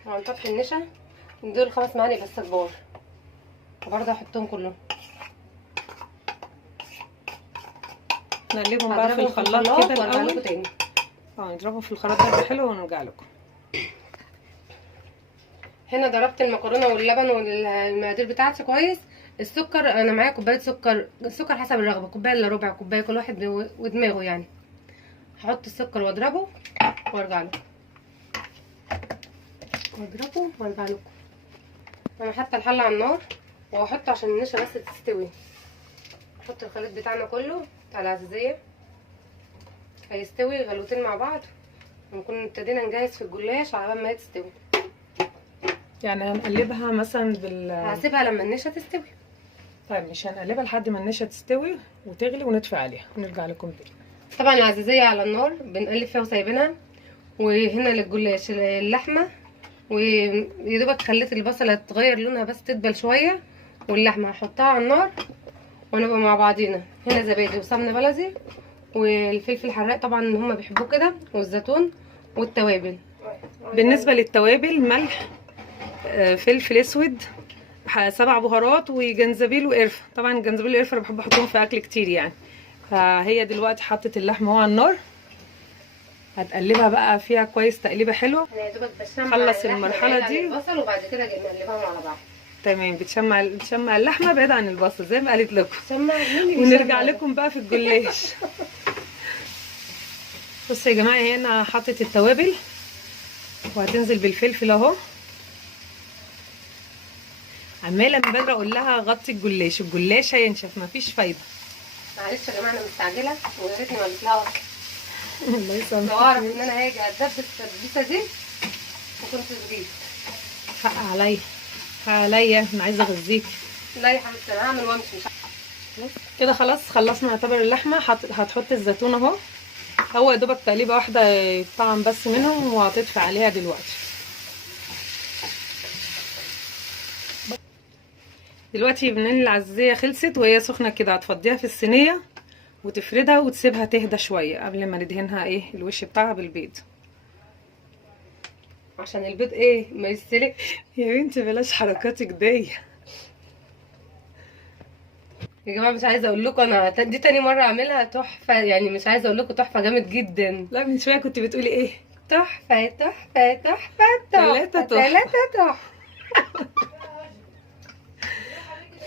وهنطفي النشا. دول 5 معالق بس كبار وبرضه هحطهم كلهم. نقلبهم بقى في الخلاط كده وارجع لكم الاول. تاني. نضربهم في الخلاط ده حلو ونرجع لكم. هنا ضربت المكرونه واللبن والمقادير بتاعتي كويس. السكر انا معايا كوبايه سكر. السكر حسب الرغبه، كوبايه الا ربع كوبايه، كل واحد ودماغه يعني. هحط السكر واضربه وارجع لكم. واضربه وارجع لكم. انا حاطه الحله على النار وهحط عشان النشا بس تستوي. نحط الخليط بتاعنا كله بتاع العزيزيه. هيستوي غلوتين مع بعض ونكون ابتدينا نجهز في الجلاش على ما هي تستوي. يعني هنقلبها مثلا هسيبها لما النشا تستوي. طيب مش هنقلبها لحد ما النشا تستوي وتغلي ونطفي عليها ونرجع لكم تاني. طبعا العزيزيه على النار بنقلب فيها وسايبينها. وهنا للجلاش اللحمه ويدوبك خليت البصله تغير لونها بس تدبل شويه. واللحمه هحطها على النار ونبقى مع بعضينا. هنا زبادي وسمنه بلدي والفلفل الحراق طبعا هما بيحبوه كده والزيتون والتوابل. بالنسبه للتوابل ملح، فلفل اسود، 7 بهارات وجنزبيل وقرفه. طبعا الجنزبيل والقرفه انا بحب احطهم في اكل كتير يعني. فهي دلوقتي حطت اللحمه اهو على النار. هتقلبها بقى فيها كويس تقليبه حلوه. انا يا دوبك بشمع خلص المرحله دي البصل وبعد كده نقلبهم على بعض. تمام. بتشمع اللحمه بعيد عن البصل زي ما قالت لكم. شمع ونرجع لكم بقى في الجلاش. بصوا يا جماعه هنا حطت التوابل وهتنزل بالفلفل اهو. عماله من بدري اقول لها غطي الجلاش، الجلاش هينشف مفيش فايده. معلش يا جماعه انا مستعجله ويا ريتني ما قلت لها وقت. الله يسامحك. لو اعرف ان انا هاجي اتدبس التدبيسه دي ما كنتش جيت. حق عليا حق عليا، انا عايزه اغذيك. لا يا حبيبتي انا هعمل وامشي. مش كده خلاص خلصنا نعتبر اللحمه. هتحط الزيتون اهو. هو يا دوبك تقليبه واحده يطعم بس منهم وهتطفي عليها دلوقتي. دلوقتي بنين العزيزيه خلصت وهي سخنه كده. هتفضيها في الصينيه وتفردها وتسيبها تهدى شويه قبل ما ندهنها الوش بتاعها بالبيض. عشان البيض ما يستلقش. يا بنتي بلاش حركاتك دي يا جماعه. مش عايزه اقول لكم انا دي تاني مره اعملها تحفه يعني. مش عايزه اقول لكم تحفه جامد جدا. لا من شويه كنت بتقولي ايه؟ تحفه تحفه تحفه تلاتة تحفة. تحفه.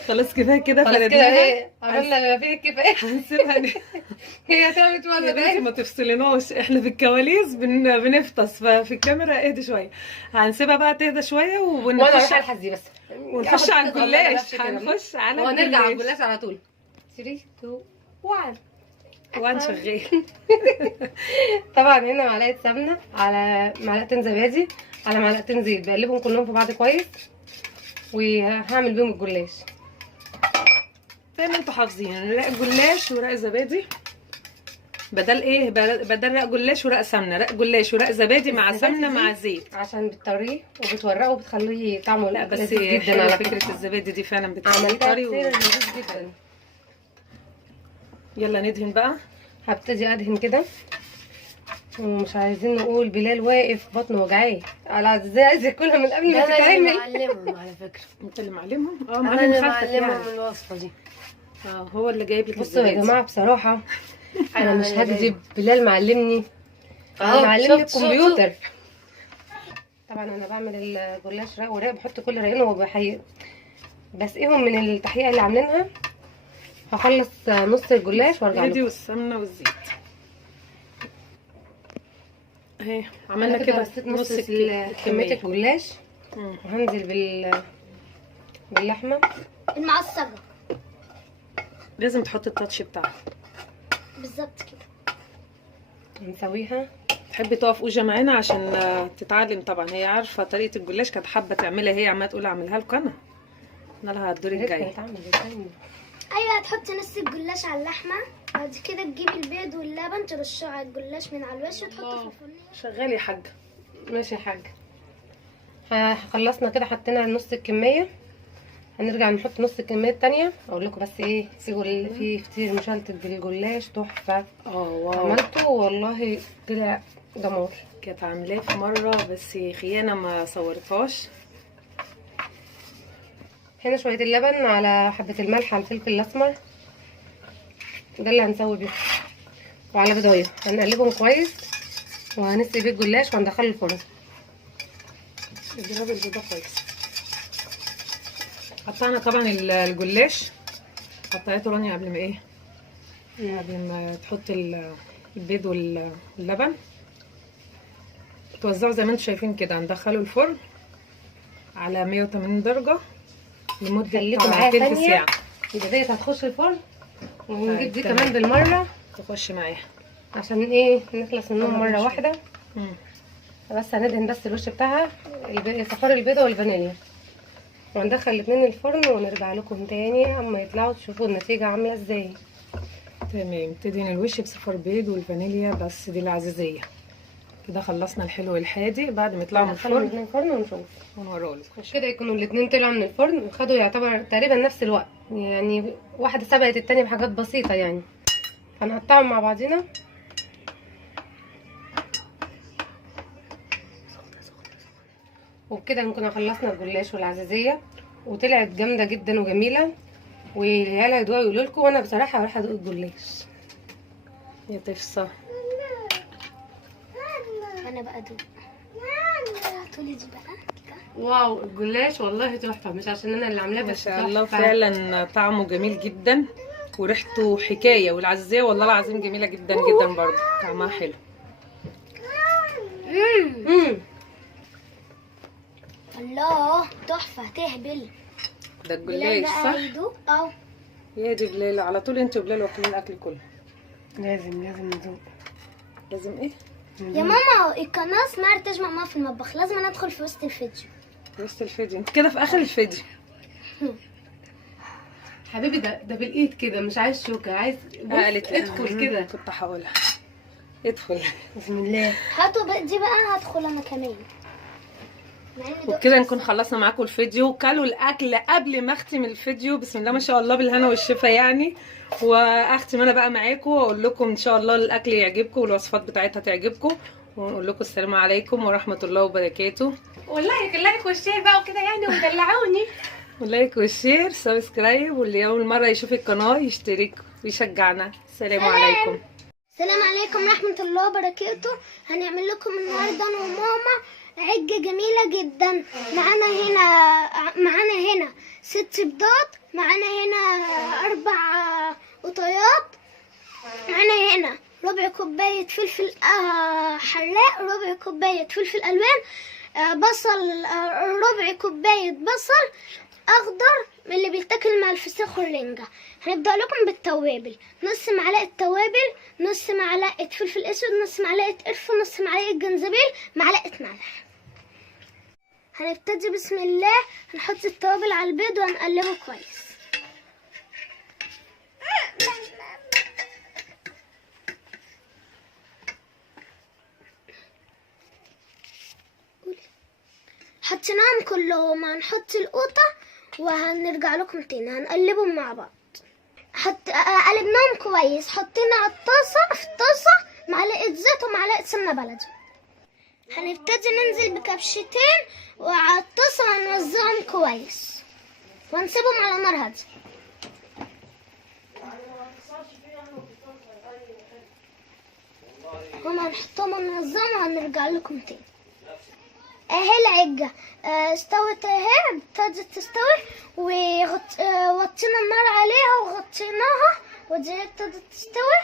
خلاص كفايه كده خلاص كده فردناها. ايه عملنا ما فيه الكفايه. هنسيبها هي تعمل ولا يا بنتي ما تفصليناش، احنا في الكواليس بنفطس، ففي الكاميرا اهدي شويه. هنسيبها بقى تهدى شويه وانا ونخش رايحه الحزي بس ونخش على الجلاش. هنخش على ونرجع على الجلاش على طول. 3 2 1. وان شغال. طبعا هنا معلقه سمنه على معلقتين زبادي على معلقتين زيت، بقلبهم كلهم في بعض كويس وهعمل بيهم الجلاش زي ما انتوا حافظين، رق جلاش ورق زبادي، بدل ايه، بدل رق جلاش ورق سمنه، رق جلاش ورق زبادي مع سمنه مع زيت، عشان بتطريه وبتورقه وبتخليه طعمه لا بس لذيذ جدا. جدا على على فكره فكره الزبادي دي فعلا بتخليه عملتها طري كتير لذيذ جدا. يلا ندهن بقى. هبتدي ادهن كده، ومش عايزين نقول بلال واقف بطنه وجعاه على ازاي عايز ياكلها من قبل ما انا اللي تتعمل. معلمهم على فكره، انت اللي معلمهم؟ اه انا معلم اللي خالتك معلمهم يعني. الوصفه دي. اه هو اللي جايب لك بصوا يا الزبادي. جماعه بصراحه انا مش اللي هكذب، بلال معلمني، معلمني الكمبيوتر. طبعا انا بعمل الجلاش رق ورق، بحط كل رقين وبحقيق بسقيهم من التحقيقه اللي عاملينها. هخلص نص الجلاش وارجع الزبادي لكم. والسمنه والزيت اهي عملنا كده نص كميه الكميه. الجلاش، مم. وهنزل باللحمه. المعصجة لازم تحطي التاتش بتاعها. بالظبط كده. نسويها. تحبي تقف اوجه معانا عشان تتعلم؟ طبعا هي عارفه طريقه الجلاش، كانت حابه تعملها، هي عماله تقول اعملها لكم انا. انا لها الدور الجاي. ايوه هتحطي نص الجلاش على اللحمه، بعد كده تجيبي البيض واللبن ترشيه على الجلاش من على الوش وتحطه في الفرن. شغالي يا حاجه. ماشي يا حاجه. خلصنا كده، حطينا نص الكميه، هنرجع نحط نص الكميه التانية. اقول لكم بس ايه، في فطير مشلتت بالجلاش تحفه. واو عملته والله طلع دمار. كانت عاملاه في مره بس خيانه ما صورتهاش. هنا شويه اللبن على حبه الملح على الفلفل الاسمر، ده اللي هنسوي بيه، وعلى بيضايه هنقلبهم كويس وهنسقي بيه الجلاش وهندخله الفرن. اضربي البيضه كويس. قطعنا طبعا الجلاش، قطعته رانيا قبل ما ايه، قبل ما تحط البيض واللبن. توزعه زي ما انتم شايفين كده. هندخله الفرن على 180 درجه لمده خليكم معايا تلت ثانيه، ساعه. يبقى ديت هتخش الفرن، ونجيب دي تمام. كمان بالمره تخش معايا عشان ايه نخلص منهم مره واحده. مم. بس هندهن بس الوش بتاعها صفار البيضه والفانيليا، وهندخل الاتنين الفرن ونرجع لكم تاني اما يطلعوا تشوفوا النتيجه عامله ازاي. تمام. تدهن الوش بصفار بيض والفانيليا بس، دي العزيزيه. كده خلصنا الحلو والحادق. بعد ما يطلعوا من هندخلهم الفرن الاتنين الفرن ونشوف ونوريهولكم. كده يكونوا الاتنين طلعوا من الفرن وخدوا يعتبر تقريبا نفس الوقت، يعني واحده سبقت التانية بحاجات بسيطه يعني. هنقطعهم مع بعضينا. وبكده نكون خلصنا الجلاش والعزيزيه، وطلعت جامده جدا وجميله، والعيال هيدوقوا يقولوا لكم، وانا بصراحه هروح ادوق الجلاش. يا تفصى. انا بقى دوق. هاتولي دي بقى كده. واو الجلاش والله تحفه، مش عشان انا اللي عاملاه ما بس شاء الله تحفة. فعلا طعمه جميل جدا وريحته حكايه، والعزيزيه والله العظيم جميله جدا جدا برضه، طعمها حلو. الله تحفه تهبل. ده بلال الجلاش بقى صح؟ هيدوق. اه يا دي بلال، على طول انت وبلال واكلين الاكل كله. لازم ندوق. لازم ايه؟ يا ماما القناه اسمها ارتاج ماما في المطبخ، لازم انا ادخل في وسط الفيديو. وسط الفيديو انت كده في اخر الفيديو. حبيبي ده بالايد كده، مش عايز شوكه، عايز قالت لي ادخل كده. كنت هقولها ادخل. بسم الله. هاتوا بقى دي بقى هدخل انا كمان. مع إني دقت وبكده بس. نكون خلصنا معاكم الفيديو. كلوا الاكل قبل ما اختم الفيديو، بسم الله ما شاء الله بالهنا والشفا يعني. واختم انا بقى معاكم واقول لكم ان شاء الله الاكل يعجبكم والوصفات بتاعتها تعجبكم، ونقول لكم السلام عليكم ورحمه الله وبركاته. اللايك والشير بقى وكده يعني، ودلعوني. واللايك والشير سبسكرايب، واللي اول مره يشوف القناه يشترك ويشجعنا. السلام عليكم. السلام عليكم ورحمة الله وبركاته. هنعمل لكم النهاردة أنا وماما عجة جميلة جدا. معانا هنا 6 بيضات، معانا هنا 4 قطيات، معانا هنا ربع كوباية فلفل حراق، ربع كوباية فلفل ألوان، بصل، ربع كوباية بصل أخضر من اللي بيتاكل مع الفسيخ والرنجة. هنبدأ لكم بالتوابل: نص معلقة توابل، نص معلقة فلفل أسود، نص معلقة قرفة، نص معلقة جنزبيل، معلقة ملح. هنبتدي بسم الله، هنحط التوابل على البيض وهنقلبه كويس. حطيناهم كلهم، هنحط القوطة وهنرجع لكم تاني هنقلبهم مع بعض. قلبناهم كويس، حطينا على في الطاسة معلقة زيت ومعلقة سمنة بلدي. هنبتدي ننزل بكبشتين وعلى الطاسة هنوزعهم كويس وهنسيبهم على نار هادية. هنحطهم ونوزعهم وهنرجع لكم تاني. اهي العجة استوت اهي، ابتدت تستوي ووطينا النار عليها وغطيناها ودي ابتدت تستوي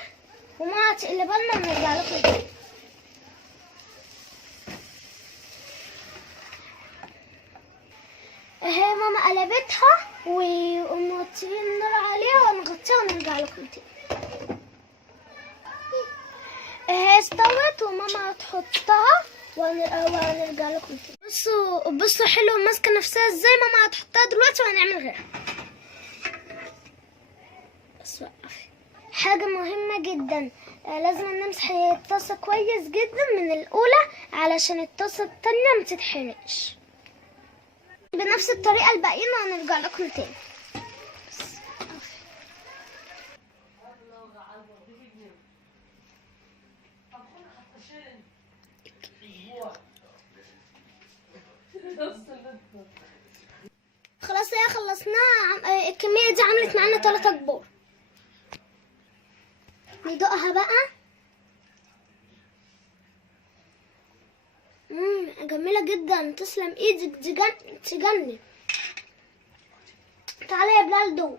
وما هتقلبها لنا ونرجع لكم تاني. اهي ماما قلبتها وموطيين النار عليها ونغطيها ونرجع لكم تاني. اهي استوت وماما هتحطها وهنرجع لكم تاني. بصوا حلوه ماسكه نفسها ازاي. ماما هتحطها دلوقتي وهنعمل غيرها. بس وقفي. حاجه مهمه جدا، لازم نمسح الطاسه كويس جدا من الاولى علشان الطاسه التانية ما تتحرقش. بنفس الطريقه الباقيين وهنرجع لكم تاني. خلاص يا خلصناها. الكمية دي عملت معانا 3 كبار. ندوقها بقى. جميلة جدا، تسلم ايدك، تجنن. تعالى يا بلال دوق.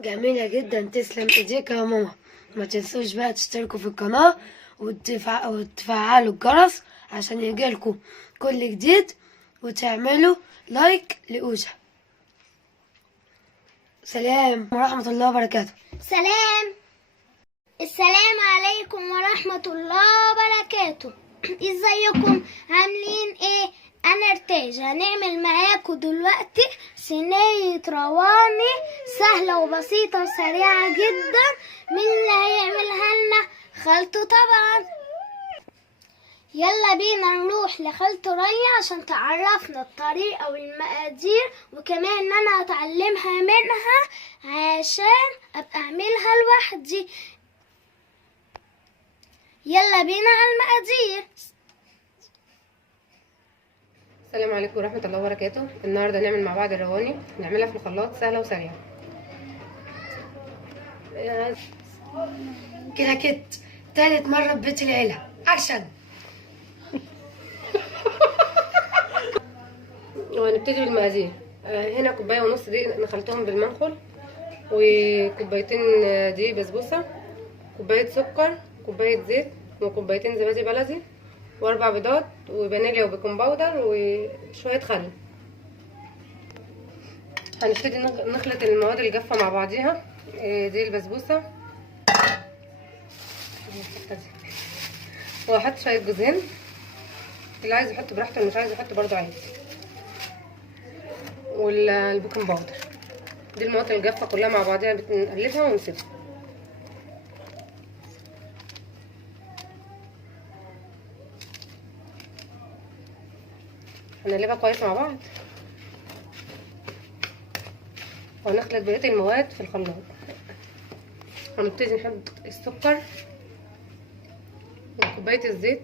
جميلة جدا، تسلم ايديك يا ماما. ما تنسوش بقى تشتركوا في القناة وتفعلوا الجرس عشان يجيلكوا كل جديد، وتعملوا لايك لأوجه. سلام ورحمة الله وبركاته. سلام. السلام عليكم ورحمة الله وبركاته. ازيكم عاملين ايه؟ انا ارتاج. هنعمل معاكم دلوقتي صينية رواني سهلة وبسيطة وسريعة جدا. مين اللي هيعملها لنا؟ خالته طبعا. يلا بينا نروح لخالته رانيا عشان تعرفنا الطريقة والمقادير، وكمان ان انا اتعلمها منها عشان ابقى اعملها لوحدي. يلا بينا على المقادير. السلام عليكم ورحمة الله وبركاته. النهاردة نعمل مع بعض الرواني، نعملها في الخلاط سهلة وسريعة. كده تالت مرة في بيت العيلة. أكشن. وهنبتدي بالمقادير. هنا 1.5 كوباية دقيق نخلطهم بالمنخل، وكوبايتين دقيق بسبوسة، كوباية سكر، كوباية زيت، وكوبايتين زبادي بلدي، و4 بيضات، وفانيليا وبيكنج باودر، وشوية خل. هنبتدي نخلط المواد الجافة مع بعضيها. دي البسبوسة، وهحط شوية جوز هند، اللي عايز يحط براحته، اللي مش عايز يحط برضو عادي، والبيكنج باودر. دي المواد الجافة كلها مع بعضيها بنقلبها ونسيبها. هنقلبها كويس مع بعض، وهنخلط بقية المواد في الخلاط. هنبتدي نحط السكر وكوباية الزيت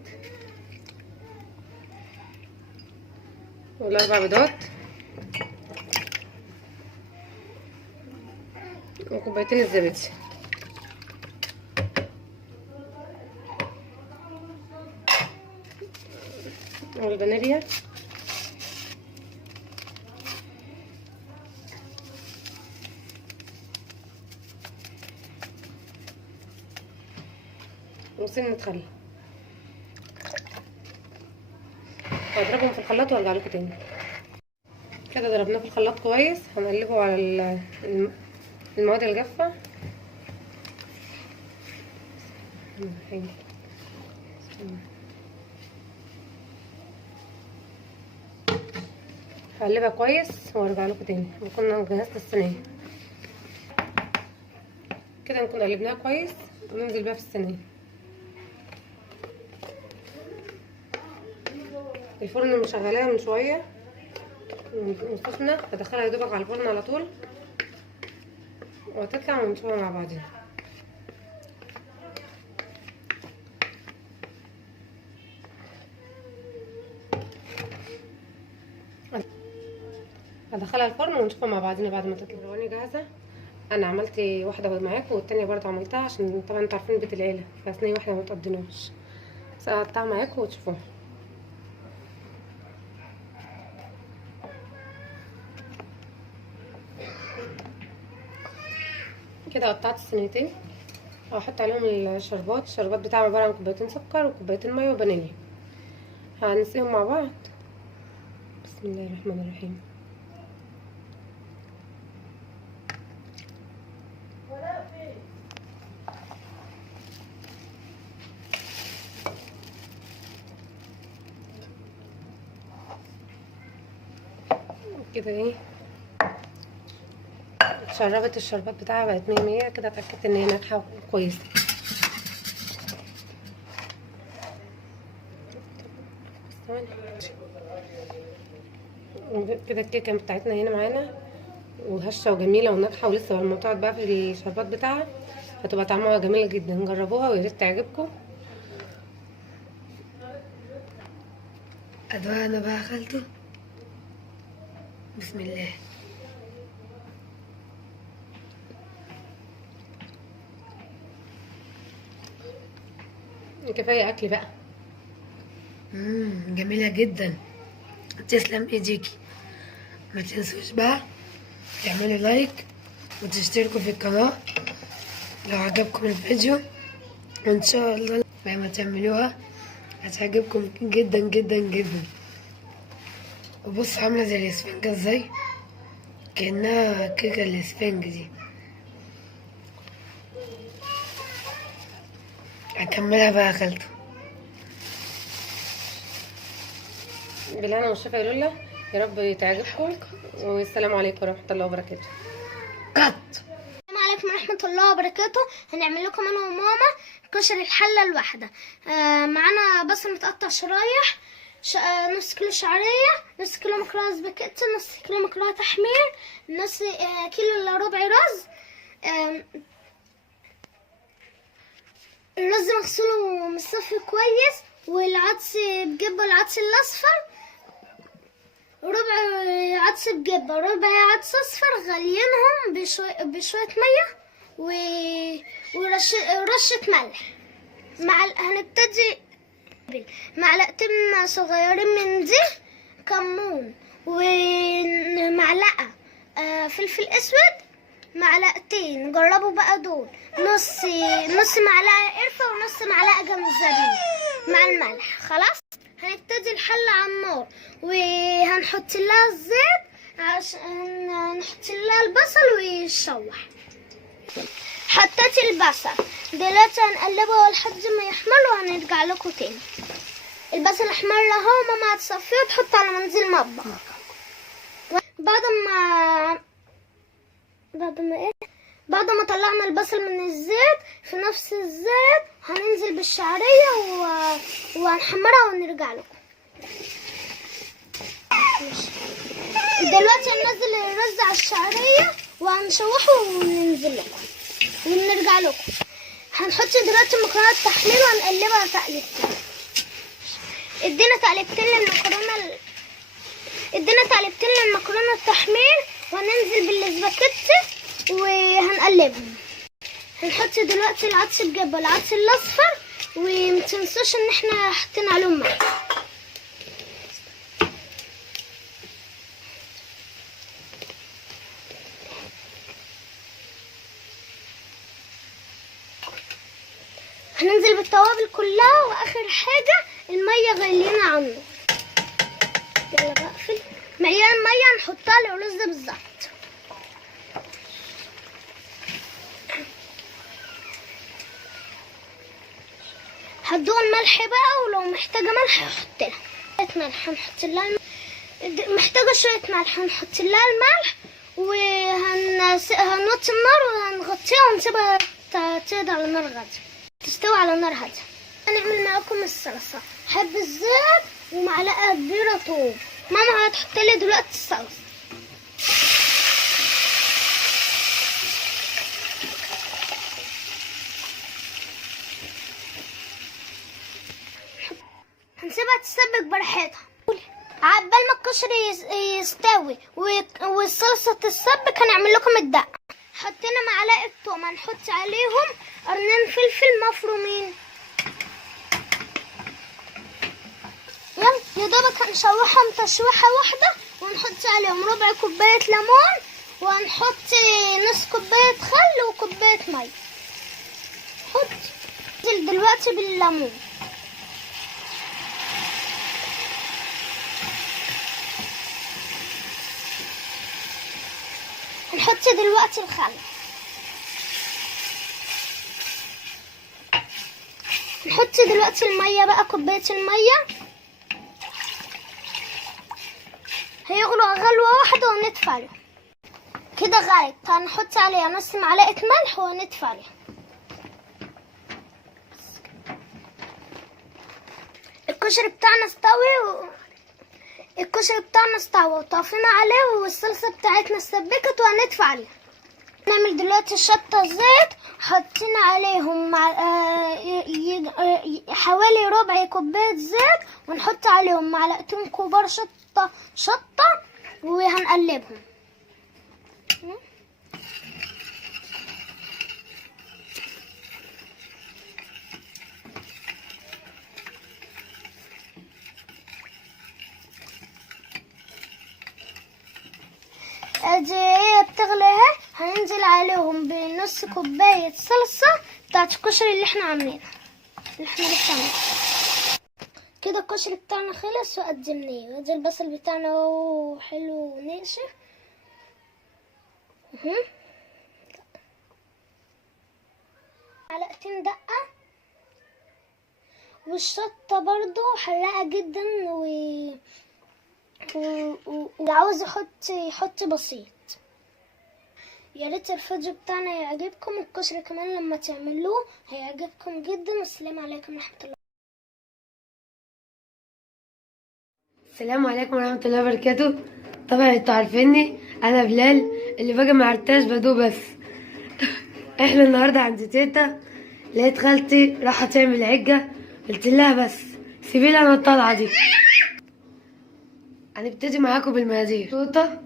وال4 بيضات وكوبايتين الزبادي والفانيليا وسنة خل. هضربهم في الخلاط وارجع لكم تاني. كده ضربناه في الخلاط كويس، هنقلبه على المواد الجافة. هقلبها كويس وارجع لكم تاني. وكنا جهزت الصينيه كده، نكون قلبناها كويس وننزل بيها في الصينيه. الفرن مشغلاها من شويه وسخنه، هدخلها يدوبك على الفرن على طول وهتطلع ونشوفها مع بعضين. هدخلها الفرن ونشوفها مع بعضين بعد ما تطلع. الرواني جاهزه. انا عملت واحده معاكم والتانيه برضه عملتها عشان طبعا انتوا عارفين بيت العيله، فصينيه واحده ما تقضيناش، بس هقطعها معاكم وتشوفوها. كده قطعت الصينيتين وهحط عليهم الشربات بتاعي عباره عن كوبايتين سكر وكوبايتين ميه وفانيليا. هنسقيهم مع بعض. بسم الله الرحمن الرحيم. كده ايه، شربت الشربات بتاعها بقت 100 كده. اتاكدت ان هي ناجحه كويسه. كده الكيكه بتاعتنا هنا معانا وهشه وجميله وناجحه، ولسه لما تقعد بقى في الشربات بتاعها هتبقى طعمها جميل جدا. جربوها ويا ريت تعجبكم. أدوها أنا بقى خالته. بسم الله. كفايه اكل بقى. جميلة جدا. تسلم ايديكي. ما تنسوش بقى تعملوا لايك وتشتركوا في القناة لو عجبكم الفيديو، وان شاء الله لما تعملوها هتعجبكم جدا جدا جدا. وبصوا عاملة زي الاسفنجة ازاي، كأنها كيكة الاسفنج دي. هكملها بقى خالته. بالهنا والشفا يا لولا، يا رب تعجبكم، والسلام عليكم ورحمه الله وبركاته. السلام عليكم ورحمة الله وبركاته. هنعمل لكم انا وماما كشري الحلة الواحدة. معانا بصل متقطع شرايح، نص كيلو شعرية، نص كيلو مكرونة سباكيتي، نص كيلو مكرونة تحمير، نص كيلو الا ربع رز. الرز مغسول ومصفي كويس، والعدس بجبة العدس الاصفر، ربع عدس بجبة وربع عدس اصفر غلينهم بشوية مية ورشة ملح. هنبتدي معلقتين صغيرين من دي كمون، ومعلقة فلفل اسود، معلقتين جربوا بقى دول، نص معلقة قرفة ونص معلقة جنزبيل مع الملح. خلاص هنبتدي الحلة على النار وهنحط لها الزيت عشان نحط لها البصل ويتشوح. حطيت البصل دلوقتي هنقلبه لحد ما يحمر وهنرجع لكم تاني. البصل احمر اهو، ماما هتصفيه وتحطه على منزل مطبخ. بعد ما طلعنا البصل من الزيت، في نفس الزيت هننزل بالشعرية وهنحمرها ونرجع لكم. دلوقتي هننزل الرز على الشعرية وهنشوحه وننزل لكم ونرجع لكم. هنحط دلوقتي مكرونة التحمير وهنقلبها تقليبتين. ادينا تقليبتين للمكرونة التحمير، وهننزل بالسباكيتي وهنقلبهم. هنحط دلوقتي العدس الجبة والعدس الاصفر، ومتنسوش ان احنا حاطين عليهم ملح. هننزل بالتوابل كلها، واخر حاجة المية غلينا عنه. يلا بقى اقفل. معيار المية نحطها للرز بالظبط. هتدوق الملح بقى، ولو محتاجة ملح هحط لها شوية ملح. هنحط لها محتاجة شوية ملح، هنحط لها الملح، هنوطي النار وهنغطيها ونسيبها تهدى على نار هادية، تستوي على نار هادية. هنعمل معاكم الصلصة. حب الزيت ومعلقة كبيرة توم. ماما هتحط لي دلوقتي الصلصة. هنسيبها تسبك براحتها عبال ما الكشري يستوي والصلصة تتسبك. هنعمل لكم الدقة. حطينا معلقة توم، هنحط عليهم قرنين فلفل مفرومين. يلا يا دوبك هنشوحهم تشويحة واحدة، وهنحط عليهم ربع كوباية ليمون، وهنحط نص كوباية خل وكوباية مية. حط ننزل دلوقتي بالليمون. هنحط دلوقتي الخل. نحط دلوقتي المية بقى، كوباية المية. هيغلوا غلوة واحدة ونطفي عليهم. كده غلت. هنحط عليها نص معلقة ملح ونطفي عليها. الكشري بتاعنا استوى وطفينا عليه، والصلصة بتاعتنا اتسبكت وهنطفي عليها. نعمل دلوقتي الشطة زيت. حطينا عليهم حوالي ربع كوباية زيت، ونحط عليهم معلقتين كبار شطة وهنقلبهم. ادي هي بتغلي اهي. هننزل عليهم بنص كوباية صلصة بتاعت الكشري اللي احنا عاملينها، اللي احنا لسه عاملينها. كده الكشري بتاعنا خلص وقدمناه. ادي البصل بتاعنا اهو حلو وناشف. معلقتين دقة، والشطة برضو حراقة جدا، واللي عاوز يحط بسيط. يا ريت الفيديو بتاعنا يعجبكم، الكشري كمان لما تعملوه هيعجبكم جدا. والسلام عليكم ورحمة الله. السلام عليكم ورحمة الله وبركاته. طبعا انتوا عارفيني انا بلال اللي باجي مع عرتاش بدو بس. احنا النهارده عند تيتا، لقيت خالتي راحة تعمل عجة، قلت لها بس سيبي لي انا الطلعة دي. هنبتدي معاكم بالمقادير. توطة،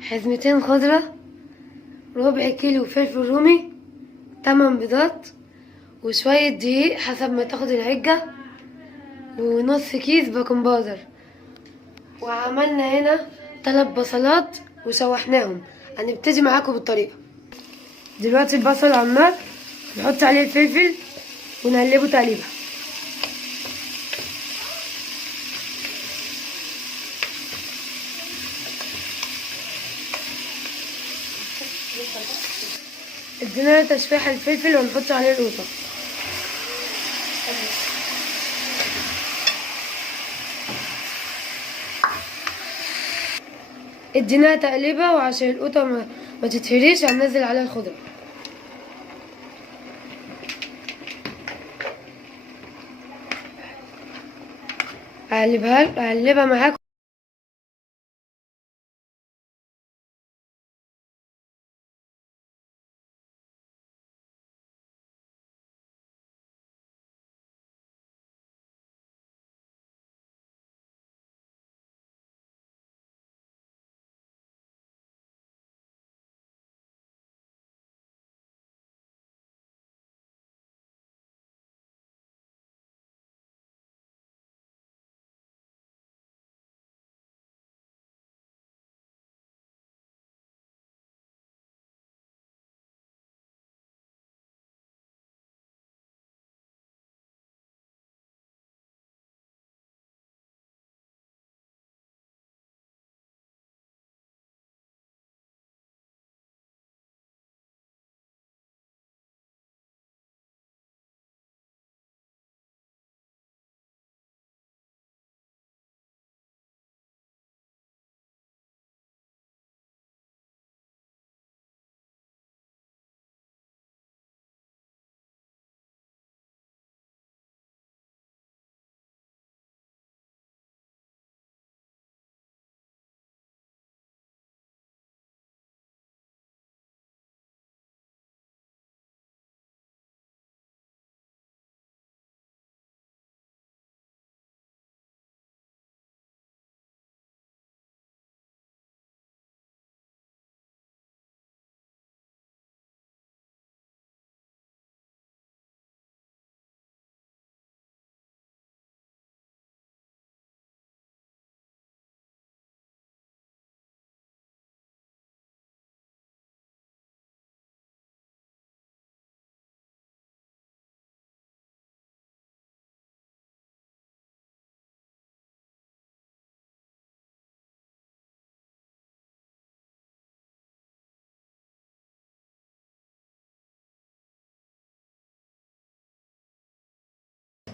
حزمتين خضرة، ربع كيلو فلفل رومي، 8 بيضات، وشوية دقيق حسب ما تاخد العجة، ونص كيس بيكنج باودر. وعملنا هنا 3 بصلات وشوحناهم. هنبتدي معاكم بالطريقة. دلوقتي البصل على النار، نحط عليه الفلفل ونقلبه تقليبه. ادينا تشويح الفلفل ونحط عليه القوطة. اديناها تقليبه، وعشان القوطة ما تتهريش هننزل عليها الخضرة. اقلبها معاكم.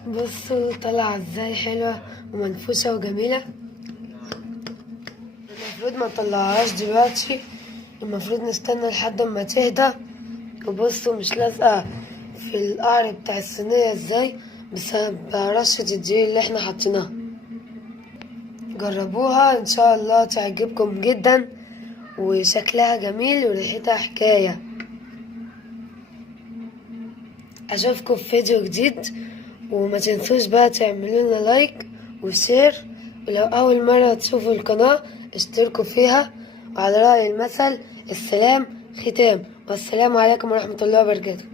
بصوا طالعة ازاي حلوة ومنفوشة وجميلة. المفروض ما نطلعهاش دلوقتي، المفروض نستنى لحد ما تهدى. وبصوا مش لازقة في القعر بتاع الصينية ازاي بسبب رشة الدقيق اللي احنا حطيناها. جربوها ان شاء الله تعجبكم جدا، وشكلها جميل وريحتها حكاية. اشوفكم في فيديو جديد، وما تنسوش بقى تعملوا لنا لايك وشير، ولو اول مرة تشوفوا القناة اشتركوا فيها. وعلى رأي المثل السلام ختام، والسلام عليكم ورحمة الله وبركاته.